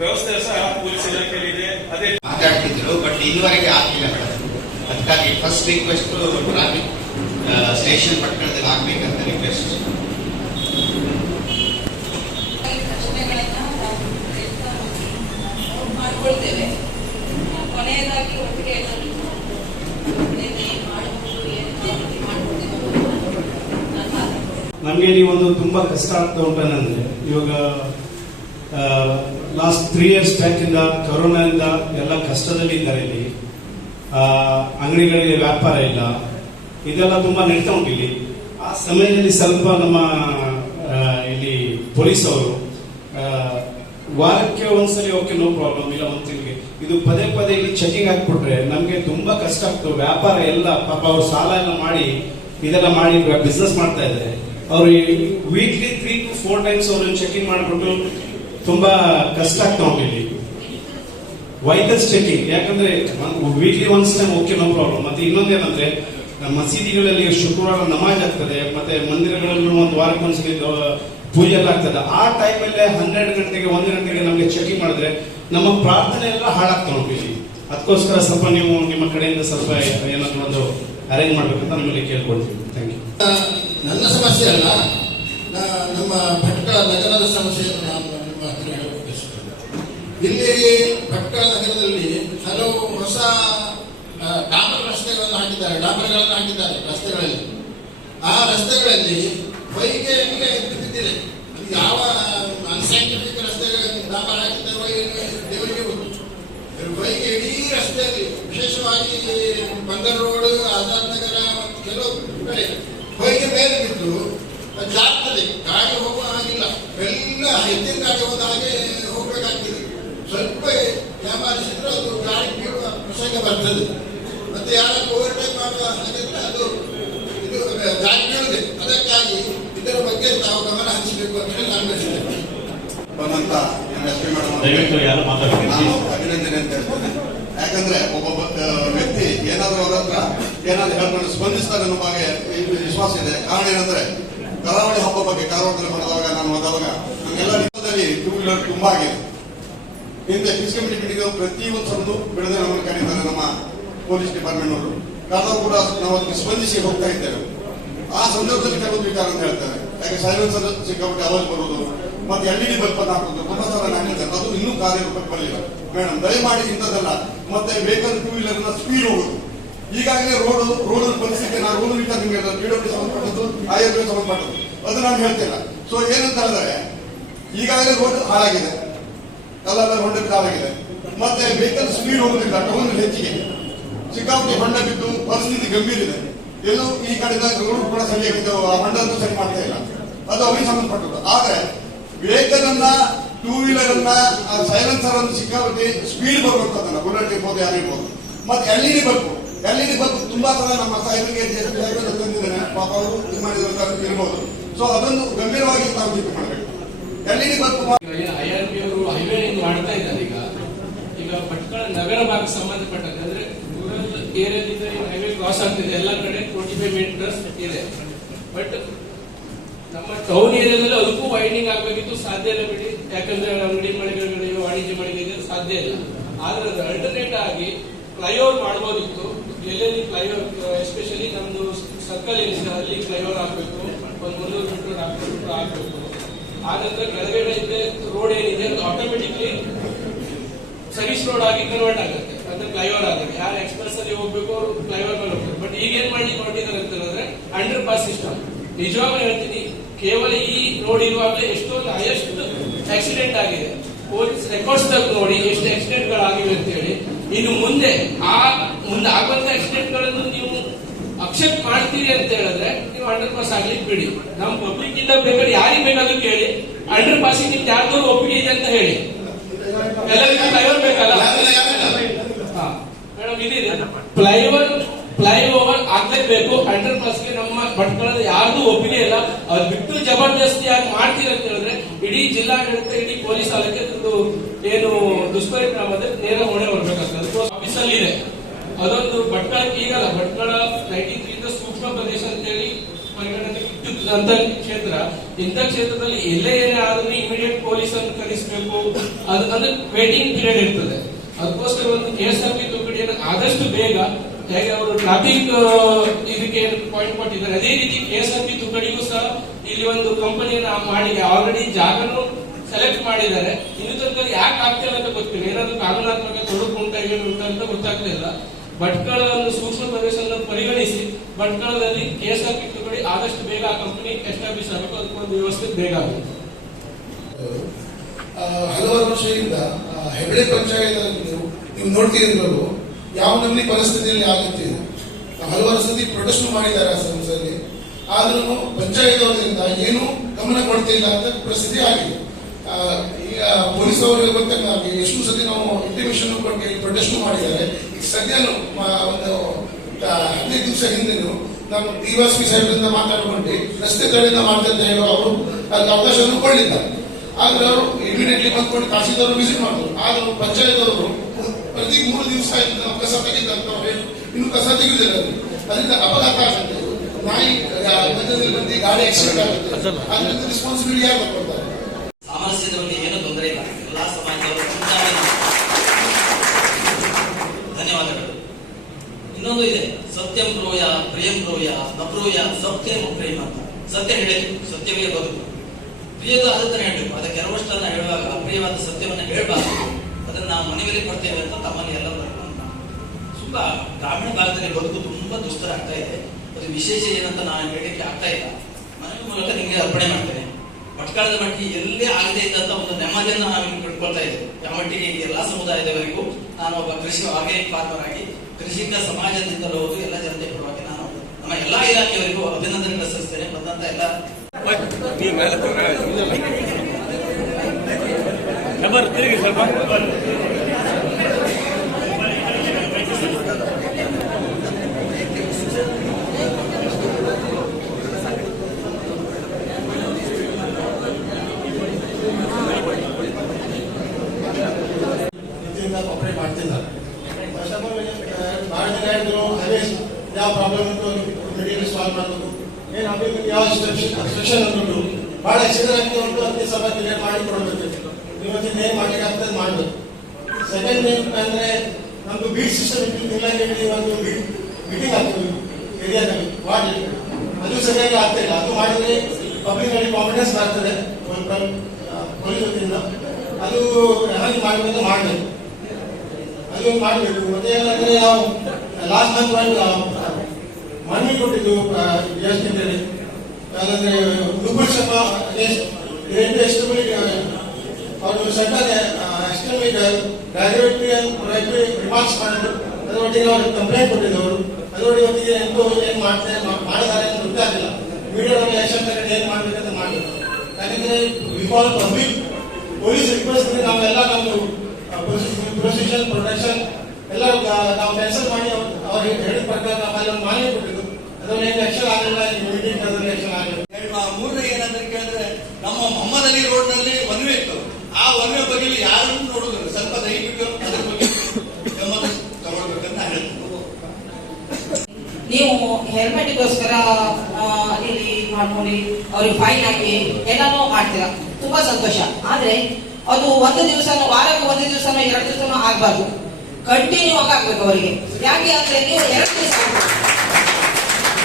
ವ್ಯವಸ್ಥೆ ಸಹ ಪೊಲೀಸ್ ಇಲಾಖೆಯಲ್ಲಿ ಇದೆ. ಅದೇ ಮಾತಾಡ್ತಿದ್ರು, ಬಟ್ ಇದುವರೆಗೆ ಆಗಿಲ್ಲ ಮೇಡಮ್. ಅದಕ್ಕಾಗಿ ಫಸ್ಟ್ ರಿಕ್ವೆಸ್ಟ್ ಟ್ರಾಫಿಕ್ ಸ್ಟೇಷನ್ ಭಟ್ಕಳದಲ್ಲಿ ಆಗ್ಬೇಕಂತ ರಿಕ್ವೆಸ್ಟ್. ಕೊನೆಯದಾಗಿ ಒಟ್ಟಿಗೆ ನಮಗೆ ನೀವೊಂದು ತುಂಬಾ ಕಷ್ಟ ಆಗ್ತಾ ಉಂಟಂದ್ರೆ, ಇವಾಗ ಲಾಸ್ಟ್ 3 years ಬ್ಯಾಕ್ ಇಂದ ಕೊರೋನಾದಿಂದ ಎಲ್ಲ ಕಷ್ಟದಲ್ಲಿ ಇದ್ದಾರೆ. ಇಲ್ಲಿ ಅಂಗಡಿಗಳಿಗೆ ವ್ಯಾಪಾರ ಇಲ್ಲ, ಇದೆಲ್ಲ ತುಂಬಾ ನಡೀತಾ ಉಂಟು ಇಲ್ಲಿ. ಆ ಸಮಯದಲ್ಲಿ ಸ್ವಲ್ಪ ನಮ್ಮ ಇಲ್ಲಿ ಪೊಲೀಸ್ ಅವರು ವಾರಕ್ಕೆ ಒಂದ್ಸಲಿ ಓಕೆ ನೋ ಪ್ರಾಬ್ಲಮ್, ಇಲ್ಲ 1 ತಿಂಗಳಿಗೆ ಇದು ಪದೇ ಪದೇ ಇಲ್ಲಿ ಚೆಕಿಂಗ್ ಹಾಕ್ಬಿಟ್ರೆ ನಮ್ಗೆ ತುಂಬಾ ಕಷ್ಟ ಆಗ್ತದೆ. ವ್ಯಾಪಾರ ಎಲ್ಲ ಪಾಪ ಅವ್ರು ಸಾಲ ಎಲ್ಲ ಮಾಡಿ ಇದೆಲ್ಲ ಮಾಡಿ ಬಿಸ್ನೆಸ್ ಮಾಡ್ತಾ ಇದ್ದಾರೆ. ಅವ್ರು ವೀಕ್ಲಿ 3 to 4 times ಅವ್ರು ಚೆಕಿಂಗ್ ಮಾಡ್ಬಿಟ್ಟು ತುಂಬಾ ಕಷ್ಟ ಆಗ್ತಾ ಉಂಟು ಇಲ್ಲಿ ವೆಹಿಕಲ್ಸ್ ಚೆಕಿಂಗ್. ಯಾಕಂದ್ರೆ weekly once time okay no problem. ಮತ್ತೆ ಇನ್ನೊಂದೇನಂದ್ರೆ ಮಸೀದಿಗಳಲ್ಲಿ ಶುಕ್ರವಾರ ನಮಾಜ್ ಆಗ್ತದೆ, ಮತ್ತೆ ಮಂದಿರಗಳಲ್ಲೂ ಒಂದು ವಾರಕ್ಕೊಂದ್ಸಲಿ ಪೂಜೆ ಎಲ್ಲ ಆಗ್ತದೆ. ಆ ಟೈಮಲ್ಲೇ 12 ಗಂಟೆಗೆ 1 ಗಂಟೆಗೆ ನಮಗೆ ಚೆಕಿಂಗ್ ಮಾಡಿದ್ರೆ ನಮ್ಮ ಪ್ರಾರ್ಥನೆ ಎಲ್ಲ ಹಾಳಾಗ್ತಾ ಉಂಟು ಇಲ್ಲಿ. ಅದಕ್ಕೋಸ್ಕರ ಸ್ವಲ್ಪ ನೀವು ನಿಮ್ಮ ಕಡೆಯಿಂದ ಸ್ವಲ್ಪ ಏನಾದ್ರು ಒಂದು ಅರೇಂಜ್ ಮಾಡ್ಬೇಕಂತ ನಮ್ಮಲ್ಲಿ ಕೇಳ್ಕೊಳ್ತೀವಿ. Thank you. ನನ್ನ ಸಮಸ್ಯೆ ಅಲ್ಲ, ನಮ್ಮ ಭಟ್ಕಳ ನಗರದ ಸಮಸ್ಯೆಯನ್ನು ನಾನು ನಿಮ್ಮ ಹತ್ತಿರ ಹೇಳಬೇಕು. ಇಲ್ಲಿ ಭಟ್ಕಳ ನಗರದಲ್ಲಿ ಹಲವು ಹೊಸ ಡಾಂಬರ್ ರಸ್ತೆಗಳನ್ನು ಹಾಕಿದ್ದಾರೆ, ಡಾಂಬರ್ಗಳನ್ನು ಹಾಕಿದ್ದಾರೆ ರಸ್ತೆಗಳಲ್ಲಿ. ಆ ರಸ್ತೆಗಳಲ್ಲಿ ವೈದ್ಯರಿಗೆ ಎದ್ದು ಬಿದ್ದಿದೆ. ಯಾವ ಅನ್ಸೈಂಟಿಫಿಕ್ ರಸ್ತೆಗಳಲ್ಲಿ ಡಾಂಬರ್ ಹಾಕಿದ್ದಾರೆ ದೇವರಿಗೆ ಗೊತ್ತು. ವೈಗೆ ಇಡೀ ರಸ್ತೆಯಲ್ಲಿ ವಿಶೇಷವಾಗಿ ಬಂದರ್ ರೋಡ್, ಆಜಾದ್ ನಗರ ಮತ್ತು ಕೆಲವು ಕಡೆ ವೈಗೆ ಮೇಲೆ ಬಿದ್ದು ಜಾಗ್ತದೆ. ಗಾಡಿ ಹೋಗುವ ಹಾಗಿಲ್ಲ, ಎಲ್ಲ ಎತ್ತಿನ ಗಾಡಿ ಹೋದ ಹಾಗೆ ಹೋಗ್ಬೇಕಾಗ್ತದೆ. ಸ್ವಲ್ಪ ವ್ಯಾಪಾರಿಸಿದ್ರೆ ಅದು ಗಾಡಿ ಬೀಳುವ ಪ್ರಸಂಗ ಬರ್ತದೆ. ಮತ್ತೆ ಯಾರಾದ್ರೂ ಓವರ್ ಟೈಮ್ ಮಾಡುವ ಹಾಗಿದ್ರೆ ಅದು ಇದು ಗಾಡಿ ಬೀಳುತ್ತೆ. ಅದಕ್ಕಾಗಿ ಇದರ ಬಗ್ಗೆ ತಾವು ಗಮನ ಹಂಚಬೇಕು ಅಂತ ಹೇಳಿ ನಾನು ಬಯಸ್ತೇನೆ. ಅಭಿನಂದನೆ ಅಂತ ಹೇಳ್ತೇನೆ. ಯಾಕಂದ್ರೆ ಒಬ್ಬ ವ್ಯಕ್ತಿ ಏನಾದ್ರೂ ಅವ್ರ ಹತ್ರ ಏನಾದ್ರು ಹೇಳ್ಕೊಂಡು ಸ್ಪಂದಿಸ್ತಾರೆ ಅನ್ನೋ ಬಗ್ಗೆ ವಿಶ್ವಾಸ ಇದೆ. ಕಾರಣ ಏನಂದ್ರೆ ಕರಾವಳಿ ಹಬ್ಬ ಬಗ್ಗೆ ಕಾರವಾರದಲ್ಲಿ ಮಾಡಿದಾಗ ನಾನು ಹೋದಾಗ ನಮ್ಗೆಲ್ಲ ರೀತಿಯಲ್ಲಿ ಟೂ ವೀಲರ್ ತುಂಬಾ ಆಗಿದೆ. ಹಿಂದೆ ಫಿಸ್ ಕಮಿಟಿ ಮೀಟಿಂಗ್ ಪ್ರತಿಯೊಂದು ಸಭೆಗೂ ಬಿಡದೆ ನಮ್ಮನ್ನು ಕರೀತಾರೆ ನಮ್ಮ ಪೊಲೀಸ್ ಡಿಪಾರ್ಟ್ಮೆಂಟ್ ಅವರು. ಕಾರಣ ಕೂಡ ನಾವು ಅದಕ್ಕೆ ಸ್ಪಂದಿಸಿ ಹೋಗ್ತಾ ಇದ್ದೇವೆ. ಆ ಸಂದರ್ಭದಲ್ಲಿ ಕೆಲವೊಂದು ವಿಚಾರ ಅಂತ ಹೇಳ್ತಾರೆ. ಯಾಕೆ ಸೈಲೆನ್ಸರ್ ಸಿಕ್ಕಾಪಟ್ಟೆ ಅವಾಜ್ ಬರುವುದು ಮತ್ತೆ LED ಬಲ್ಪ್ ಹಾಕುವುದು ತುಂಬಾ ಸಲ ನಾನು ಅದು ಇನ್ನೂ ಕಾರ್ಯರೂಪಕ್ಕೆ ಬರಲಿಲ್ಲ. ಮೇಡಮ್ ದಯಮಾಡಿ ಇಂಥದ್ದಲ್ಲ. ಮತ್ತೆ ವೆಹಿಕಲ್ ಟೂ ವೀಲರ್ ಸ್ಪೀಡ್ ಹೋಗುದು. ಈಗಾಗಲೇ ರೋಡ್ ಪರಿಸ್ಥಿತಿ ನಾನು ರೋಡ್ ವಿಚಾರ ನಿಮಗೆ PWD ಸಂಬಂಧಪಟ್ಟದ್ದು, IRB ಸಂಬಂಧಪಟ್ಟದ್ದು ಅದು ನಾನು ಹೇಳ್ತಿಲ್ಲ. ಸೊ ಏನಂತ ಹೇಳಿದ್ರೆ ಈಗಾಗಲೇ ರೋಡ್ ಹಾಳಾಗಿದೆ, ಎಲ್ಲ ಹೊಂಡ ಹಾಳಾಗಿದೆ. ಮತ್ತೆ ವೆಹಿಕಲ್ ಸ್ಪೀಡ್ ಹೋಗುದಿಲ್ಲ, ಟೌನ್ ಹೆಚ್ಚಿಗೆ ಸಿಕ್ಕಾಪಟ್ಟೆ ಹೊಂಡ ಬಿದ್ದು ಪರಿಸ್ಥಿತಿ ಗಂಭೀರ ಇದೆ. ಎಲ್ಲೂ ಈ ಕಡೆಯಿಂದ ರೋಡ್ ಕೂಡ ಸರಿಯಾಗಿದೆ, ಹೊಂಡ ಸರಿ ಮಾಡ್ತಾ ಇಲ್ಲ. ಅದು ಅವರಿಗೆ ಸಂಬಂಧಪಟ್ಟದ್ದು. ಆದ್ರೆ ವೆಹಿಕಲ್ ಅನ್ನ ಟೂ ವೀಲರ್ ಅನ್ನ ಸೈಲೆನ್ಸರ್ ಅನ್ನು ಸಿಕ್ಕಾಪಟ್ಟೆ ಸ್ಪೀಡ್ ಬರಬೇಕು. ಬುಲೆಟ್ ಇರ್ಬೋದು, ಯಾರಿರ್ಬೋದು. ಮತ್ತೆ LED ಬಲ್ಪ್ ತುಂಬಾ ಸಲ ನಮ್ಮ ಸಾಹೇಬರಿಗೆ ತಂದಿದ್ದೇನೆ. ಪಾಪ ಅವರು ಇದು ಮಾಡಿದಂತ ಇರ್ಬೋದು. ಸೊ ಅದನ್ನು ಗಂಭೀರವಾಗಿ ನಾವು ಚಿಂತೆ ಮಾಡಬೇಕು. LED ಬಲ್ಪ್ IRB ಅವರು ಹೈವೇ ಮಾಡ್ತಾ ಇದ್ದಾರೆ. ಈಗ ಭಟ್ಕಳ ನಗರ ಭಾಗಕ್ಕೆ ಸಂಬಂಧಪಟ್ಟಂತೆ ಅಂದ್ರೆ ರೂರಲ್ ಏರಿಯಾದಿಂದ ಹೈವೇ ಕ್ರಾಸ್ ಆಗ್ತಿದೆ. ಎಲ್ಲ ಕಡೆ 45 ಮೀಟರ್ಸ್ ಇದೆ. ಬಟ್ ನಮ್ಮ ಟೌನ್ ಏರಿಯಾದಲ್ಲಿ ಅದಕ್ಕೂ ವೈಡಿಂಗ್ ಆಗಬೇಕಿತ್ತು, ಸಾಧ್ಯ ಇಲ್ಲ ಬಿಡಿ. ಯಾಕಂದ್ರೆ ಅಂಗಡಿ ಮಳಿಗೆಗಳಿಗೆ, ವಾಣಿಜ್ಯ ಮಳಿಗೆಗೆ ಸಾಧ್ಯ ಇಲ್ಲ. ಆದ್ರೆ ಅದು ಅಲ್ಟರ್ನೇಟ್ ಆಗಿ ಫ್ಲೈಓವರ್ ಮಾಡಬಹುದಿತ್ತು. ಎಲ್ಲೆಲ್ಲಿ ಫ್ಲೈಓವರ್, ಎಸ್ಪೆಷಲಿ ನಮ್ದು ಸರ್ಕಲ್ ಏನಿದೆ ಅಲ್ಲಿ ಫ್ಲೈಓವರ್ ಆಗ್ಬೇಕು, ಒಂದು 300 ಮೀಟರ್ ಆಗ್ಬೇಕು. ಆನಂತರ ಕೆಳಗಡೆ ಇದೆ ರೋಡ್ ಏನಿದೆ ಅದು ಆಟೋಮೆಟಿಕ್ಲಿ ಸರ್ವಿಸ್ ರೋಡ್ ಆಗಿ ಕನ್ವರ್ಟ್ ಆಗುತ್ತೆ, ಅಂದ್ರೆ ಫ್ಲೈಓವರ್ ಆಗುತ್ತೆ. ಯಾರು ಎಕ್ಸ್ಪ್ರೆಸ್ ಅಲ್ಲಿ ಹೋಗ್ಬೇಕು ಅವರು ಫ್ಲೈಓವರ್ ಮೇಲೆ ಹೋಗ್ಬೇಕು. ಬಟ್ ಈಗ ಏನ್ ಮಾಡಿದ್ದಾರೆ ಅಂತ ಹೇಳಿದ್ರೆ ಅಂಡರ್ ಪಾಸ್ ಸಿಸ್ಟಮ್. ನಿಜವಾಗ್ಲೂ ಹೇಳ್ತೀನಿ, ಕೇವಲ ಈ ರೋಡ್ ಇರುವಾಗಲೇ ಎಷ್ಟೊಂದು ಹೈಯೆಸ್ಟ್ ಆಕ್ಸಿಡೆಂಟ್ ಆಗಿದೆ. ಪೊಲೀಸ್ ರೆಕಾರ್ಡ್ಸ್ ದಾಗ ನೋಡಿ ಎಷ್ಟು ಆಕ್ಸಿಡೆಂಟ್ ಗಳಾಗಿವೆ ಅಂತ ಹೇಳಿ. ಇನ್ನು ಮುಂದೆ ಆಗುವಂತ ಆಕ್ಸಿಡೆಂಟ್ ಗಳನ್ನು ನೀವು ಅಕ್ಸೆಪ್ಟ್ ಮಾಡ್ತೀರಿ ಅಂತ ಹೇಳಿದ್ರೆ ನೀವು ಅಂಡರ್ ಪಾಸ್ ಆಗ್ಲಿಕ್ಕೆ ಬಿಡಿ. ನಮ್ಮ ಪಬ್ಲಿಕ್ ಇಂದ ಬೇಕಾದ್ರೆ ಯಾರಿಗೆ ಬೇಕಾದ್ರೂ ಕೇಳಿ, ಅಂಡರ್ ಪಾಸಿಂಗ್ ನಿಮ್ಗೆ ಯಾರ್ದೋ ಒಪ್ಪಿಗೆ ಇದೆ ಅಂತ ಹೇಳಿ. ಎಲ್ಲರಿಗೂ ಫ್ಲೈಓವರ್ ಬೇಕಲ್ಲ ಮೇಡಮ್, ಇದಿದೆ ಫ್ಲೈಓವರ್ ಆಗ್ಲೇಬೇಕು. ಅಂಡರ್ ಪಾಸ್ಗೆ ನಮ್ಮ ಭಟ್ಕಳದ ಯಾರ್ದು ಒಪ್ಪಿಗೆ ಇಲ್ಲ. ಅವ್ರು ಬಿಟ್ಟು ಜಬರ್ದಸ್ತಿಯಾಗಿ ಮಾಡ್ತೀರ ಅಂತ ಹೇಳಿದ್ರೆ ಇಡೀ ಜಿಲ್ಲಾಡಳಿತ, ಇಡೀ ಪೊಲೀಸ್ ಇಲಾಖೆ ಏನು ದುಷ್ಪರಿಣಾಮದ ನೇರ ಹೊಣೆ ಹೊರಬೇಕಾಗ್ತದೆ. ಆಫೀಸಲ್ಲಿ ಇದೆ ಅದೊಂದು ಭಟ್ಕಳಕ್ಕೆ ಈಗಲ್ಲ, ಭಟ್ಕಳ 93 ಸೂಕ್ಷ್ಮ ಪ್ರದೇಶ ಅಂತೇಳಿ ಪರಿಗಣನೆ ಅಂತ ಕ್ಷೇತ್ರ. ಇಂಥ ಕ್ಷೇತ್ರದಲ್ಲಿ ಎಲ್ಲೇ ಏನೇ ಆದ್ರೂ ಇಮಿಡಿಯೇಟ್ ಪೊಲೀಸ್ ಅನ್ನು ಕಳಿಸಬೇಕು. ಅಂದ್ರೆ ವೇಟಿಂಗ್ ಪೀರಿಯಡ್ ಇರ್ತದೆ. ಅದಕ್ಕೋಸ್ಕರ ಒಂದು KSRP ತುಕಡಿಯನ್ನು ಆದಷ್ಟು ಬೇಗ, ಹೇಗೆ ಅವರು ಟ್ರಾಫಿಕ್ ಇದಕ್ಕೆ ಪಾಯಿಂಟ್ ಕೊಟ್ಟಿದ್ದಾರೆ ಅದೇ ರೀತಿ KSRP ತುಕಡಿಗೂ ಸಹ ಇಲ್ಲಿ ಒಂದು ಕಂಪನಿಯನ್ನು ಮಾಡಿ ಆಲ್ರೆಡಿ ಜಾಗನು ಸೆಲೆಕ್ಟ್ ಮಾಡಿದ್ದಾರೆ. ಇನ್ನು ತನಕ ಯಾಕೆ ಆಗ್ತಿಲ್ಲ ಅಂತ ಗೊತ್ತಿಲ್ಲ. ಏನಾದ್ರು ಕಾನೂನಾತ್ಮಕ ತೊಡಕು ಉಂಟ ಅಂತ ಗೊತ್ತಾಗ್ತಾ ಇಲ್ಲ. ಭಟ್ಕಳ ಒಂದು ಸೂಕ್ಷ್ಮ ಪ್ರದೇಶವನ್ನು ಪರಿಗಣಿಸಿ ಭಟ್ಕಳದಲ್ಲಿ KSRP ತುಕಡಿ ಆದಷ್ಟು ಬೇಗ ಆ ಕಂಪನಿ ಎಸ್ಟಾಬ್ಲಿಷ್ ಆಗಬೇಕು. ಅದಕ್ಕೊಂದು ವ್ಯವಸ್ಥೆ ಬೇಗ ಆಗಬೇಕು. ಹಲವಾರು ವರ್ಷದಿಂದ ಹೆಗಡೆ ಪಂಚಾಯತ್ ನೀವು ನೋಡ್ತಿದ್ರು ಯಾವ ನಮ್ಮಲ್ಲಿ ಪರಿಸ್ಥಿತಿಯಲ್ಲಿ ಆಗುತ್ತೆ. ಹಲವಾರು ಸತಿ ಪ್ರೊಟೆಸ್ಟ್ ಮಾಡಿದ್ದಾರೆ ಆ ಸಂಸ್ಥೆಯಲ್ಲಿ. ಆದ್ರೂ ಪಂಚಾಯತ್ ಅವರಿಂದ ಏನು ಗಮನ ಕೊಡ್ತಿಲ್ಲ ಅಂತ ಪರಿಸ್ಥಿತಿ ಆಗಿದೆ. ಈಗ ಪೊಲೀಸ್ ಅವರಿಗೆ ಗೊತ್ತಾಗಿ ಎಷ್ಟು ಸತಿ ನಾವು ಇಂಟಿಮೇಷನ್ ಕೊಟ್ಟು ಪ್ರೊಟೆಸ್ಟ್ ಮಾಡಿದ್ದಾರೆ. ಈಗ ಸದ್ಯನು ಒಂದು 15 ದಿವಸ ಹಿಂದೆನು ನಾವು DSP ಸಾಹೇಬರಿಂದ ಮಾತಾಡ್ಕೊಂಡು ರಸ್ತೆ ತಡೆಯಿಂದ ಮಾಡ್ತಾರೆ ಅಂತ ಹೇಳೋ ಅವರು ಅದಕ್ಕೆ ಅವಕಾಶವನ್ನು ಕೊಡಲಿಲ್ಲ. ಆದ್ರೆ ಅವರು ಇಮಿಡಿಯೇಟ್ಲಿ ಬಂದ್ಕೊಂಡು ತಹಸೀಲ್ದಾರ್ ವಿಸಿಟ್ ಮಾಡಿದ್ರು. ಆದ್ರೂ ಪಂಚಾಯತ್ ಅವರು ಪ್ರತಿ 3 ದಿವಸ ನಾವು ಕಸ ತೆಗೆದಂತ ಇನ್ನು ಕಸ ತೆಗೆದಿಲ್ಲ. ಅದರಿಂದ ಅಪಘಾತ ಆಗುತ್ತೆ, ನಾಯಿ ಮಧ್ಯದಲ್ಲಿ ಬಂದು ಗಾಡಿ ಆಕ್ಸಿಡೆಂಟ್ ಆಗುತ್ತೆ. ಅದರಿಂದ ರೆಸ್ಪಾನ್ಸಿಬಿಲಿಟಿ ಯಾರು ತಗೊಳ್ತಾರೆ? ಸಾಮರಸ್ಯದ ಬಗ್ಗೆ ಏನು ತೊಂದರೆ ಇಲ್ಲ. ಎಲ್ಲಾ ಸಮಾಜದವರು ಧನ್ಯವಾದಗಳು. ಇನ್ನೊಂದು ಇದೆ, ಸತ್ಯಂ ಬ್ರೂಯ ಪ್ರಿಯಂ ಬ್ರೂಯ ನಬ್ರೂಯ ಸತ್ಯಂ ಪ್ರೇಮ ಅಂತ. ಸತ್ಯ ಹೇಳಬೇಕು, ಸತ್ಯವೇ ಬದುಕು. ಪ್ರಿಯದ ಅದನ್ನ ಹೇಳಬೇಕು. ಅದಕ್ಕೆ ಕೆಲವಷ್ಟನ್ನ ಹೇಳುವಾಗ ಅಪ್ರಿಯವಾದ ಸತ್ಯವನ್ನ ಹೇಳಬಾರ್ದು. ಅದನ್ನ ನಾವು ಮನೆಯಲ್ಲಿ ಕೊಡ್ತೇವೆ ಅಂತ ತಮ್ಮಲ್ಲಿ ಎಲ್ಲರೂ ತುಂಬಾ ಗ್ರಾಮೀಣ ಭಾಗದಲ್ಲಿ ಬದುಕು ತುಂಬಾ ದುಸ್ತರ ಆಗ್ತಾ ಇದೆ. ಅದು ವಿಶೇಷ ಏನಂತ ನಾನು ಹೇಳಲಿಕ್ಕೆ ಆಗ್ತಾ ಇಲ್ಲ. ಮನವಿ ಮೂಲಕ ನಿಮಗೆ ಅರ್ಪಣೆ ಮಾಡ್ತೇನೆ. ಭಟ್ಕಳದ ಮಟ್ಟಿಗೆ ಎಲ್ಲೇ ಆಗದೆ ಇದ್ದಂತ ಒಂದು ನೆಮ್ಮದಿಯನ್ನು ನಾವು ಕಂಡುಕೊಳ್ತಾ ಇದ್ದೇವೆ. ಯಾವ ಮಟ್ಟಿಗೆ ಎಲ್ಲಾ ಸಮುದಾಯದವರಿಗೂ ನಾನು ಒಬ್ಬ ಕೃಷಿ ಆರ್ಗ್ಯಾನಿಕ್ ಫಾರ್ಮರ್ ಆಗಿ ಕೃಷಿಕ ಸಮಾಜದಿಂದಲೂ ಹೋಗಿ ಎಲ್ಲ ಜನತೆ ಪರವಾಗಿ ನಾನು ನಮ್ಮ ಎಲ್ಲಾ ಇಲಾಖೆಯವರಿಗೂ ಅಭಿನಂದನೆ ಸಲ್ಲಿಸ್ತೇನೆ. ಬಂದಂತ ಎಲ್ಲ ಆಪರೇಟ್ ಮಾಡ್ತಿದ್ದಾರೆ. ಫಸ್ಟ್ ಆಫ್ ಆಲ್ ಭಾಳ ಜನ ಹೇಳಿದ್ರು ಅದೇ ಯಾವ ಪ್ರಾಬ್ಲಮ್ ಉಂಟು ಇಮಿಡಿಯೇಟ್ಲಿ ಸಾಲ್ವ್ ಮಾಡಬೇಕು, ಏನು ಆಗಬೇಕು, ಯಾವ ಸ್ಟೇಷನ್ ಉಂಟು, ಭಾಳ ಎಕ್ಸಿಡೆಂಟ್ ಆಗ್ತಾ ಉಂಟು, ಅದಕ್ಕೆ ಸ್ವಲ್ಪ ಕ್ಲಿಯರ್ ಮಾಡಿ ಕೊಡಬೇಕು. ಇವತ್ತಿನ ಏನು ಮಾಡ್ಲಿಕ್ಕೆ ಆಗ್ತದೆ ಮಾಡಬೇಕು. ಸೆಕೆಂಡ್ ಏನಂದ್ರೆ ನಮ್ದು ಬೀಟ್ ಸಿಸ್ಟಮ್ ಇಲ್ಲ, ಒಂದು ಮೀಟಿಂಗ್ ಆಗ್ತದೆ ಏರಿಯಾದಲ್ಲಿ ವಾರ್ಡ್, ಅದು ಸರಿಯಾಗಿ ಆಗ್ತಿಲ್ಲ. ಅದು ಮಾಡಿದ್ರೆ ಪಬ್ಲಿಕ್ ನಲ್ಲಿ ಕಾನ್ಫಿಡೆನ್ಸ್ ಬರ್ತದೆ ಪೊಲೀಸ್ ವತಿಯಿಂದ. ಅದು ಹಾಗೆ ಮಾಡಬೇಕು ಮಾಡಬೇಕು, ಅದು ಮಾಡಬೇಕು. ಮತ್ತೆ ಏನಂದ್ರೆ ನಾವು ಲಾಸ್ಟ್ ಮಂತ್ ಮನವಿ ಕೊಟ್ಟಿದ್ದು ಯೋಜನೆಯಲ್ಲಿ, ಅದಂದ್ರೆ ದುಬ್ಬಲ್ ಶರ್ಮ ಅವರು ಸರ್ಕಾರ ಗ್ರಾಜುಯೇಟ್ ರಿಮಾರ್ಕ್ಸ್ ಮಾಡಿದ್ರು. ಅದರೊಟ್ಟಿಗೆ ಅವರು ಕಂಪ್ಲೇಂಟ್ ಕೊಟ್ಟಿದ್ದವರು, ಅದರೊಟ್ಟಿಗೆ ಎಂತೂ ಏನು ಮಾಡಿದ್ದಾರೆ ಅಂತ ಗೊತ್ತಾಗಿಲ್ಲ. ಮೀಡಿಯಾದಲ್ಲಿ ಆಕ್ಷನ್ ತಗೊಂಡು ಏನು ಮಾಡ್ಬೇಕಂತ ಮಾಡಬೇಕು. ಯಾಕಂದ್ರೆ ವಿಫಾಲ್ ಪಬ್ಲಿಕ್ ಪೊಲೀಸ್ ರಿಕ್ವೆಸ್ಟ್ ನಾವೆಲ್ಲ ನಮ್ದು ಪ್ರೊಸಿಷನ್ ಪ್ರೊಟೆಕ್ಷನ್ ಎಲ್ಲ ನಾವು ಕ್ಯಾನ್ಸಲ್ ಮಾಡಿ ಅವ್ರು ಹೇಳಿದ ಪ್ರಕಾರ ನಮ್ಮಲ್ಲಿ ಒಂದು ಮಾನ್ಯ ಕೊಟ್ಟಿದ್ದು. ಅದರಲ್ಲಿ ಏನು ಆಕ್ಷನ್ ಆಗಲಿಲ್ಲ, ಮೀಟಿಂಗ್ ಅದರಲ್ಲಿ ಆಕ್ಷನ್ ಆಗಲಿಲ್ಲ. ಮೂರನೇ ಏನಂತ ಕೇಳಿದ್ರೆ, ನಮ್ಮ ಮೊಹಮ್ಮದಲ್ಲಿ ರೋಡ್ ನಲ್ಲಿ ಒನ್ವೆ ಇತ್ತು. ಆ ಒನ್ವೆ ಬಗ್ಗೆ ಯಾರನ್ನು ನೋಡುದಿಲ್ಲ. ಸ್ವಲ್ಪ ದಯವಿಟ್ಟು ಅದ್ರ ಬಗ್ಗೆ ಗಮನ ತಗೊಳ್ಬೇಕಂತ ಹೇಳ್ತೀನಿ. ನೀವು ಹೆಲ್ಮೆಟ್ಗೋಸ್ಕರ ಇಲ್ಲಿ ಮಾಡ್ಕೊಂಡು ಅವ್ರಿಗೆ ಫೈನ್ ಹಾಕಿ ಎಲ್ಲಾನು ಮಾಡ್ತೀರಾ, ತುಂಬಾ ಸಂತೋಷ. ಆದ್ರೆ ಅದು ಒಂದು ದಿವಸನೂ, ವಾರಕ್ಕೆ ಒಂದು ದಿವಸನೋ 2 ದಿವಸನೋ ಆಗ್ಬಾರ್ದು, ಕಂಟಿನ್ಯೂ ಆಗಿ ಆಗ್ಬೇಕು ಅವರಿಗೆ. ಯಾಕೆ ಅಂದ್ರೆ ನೀವು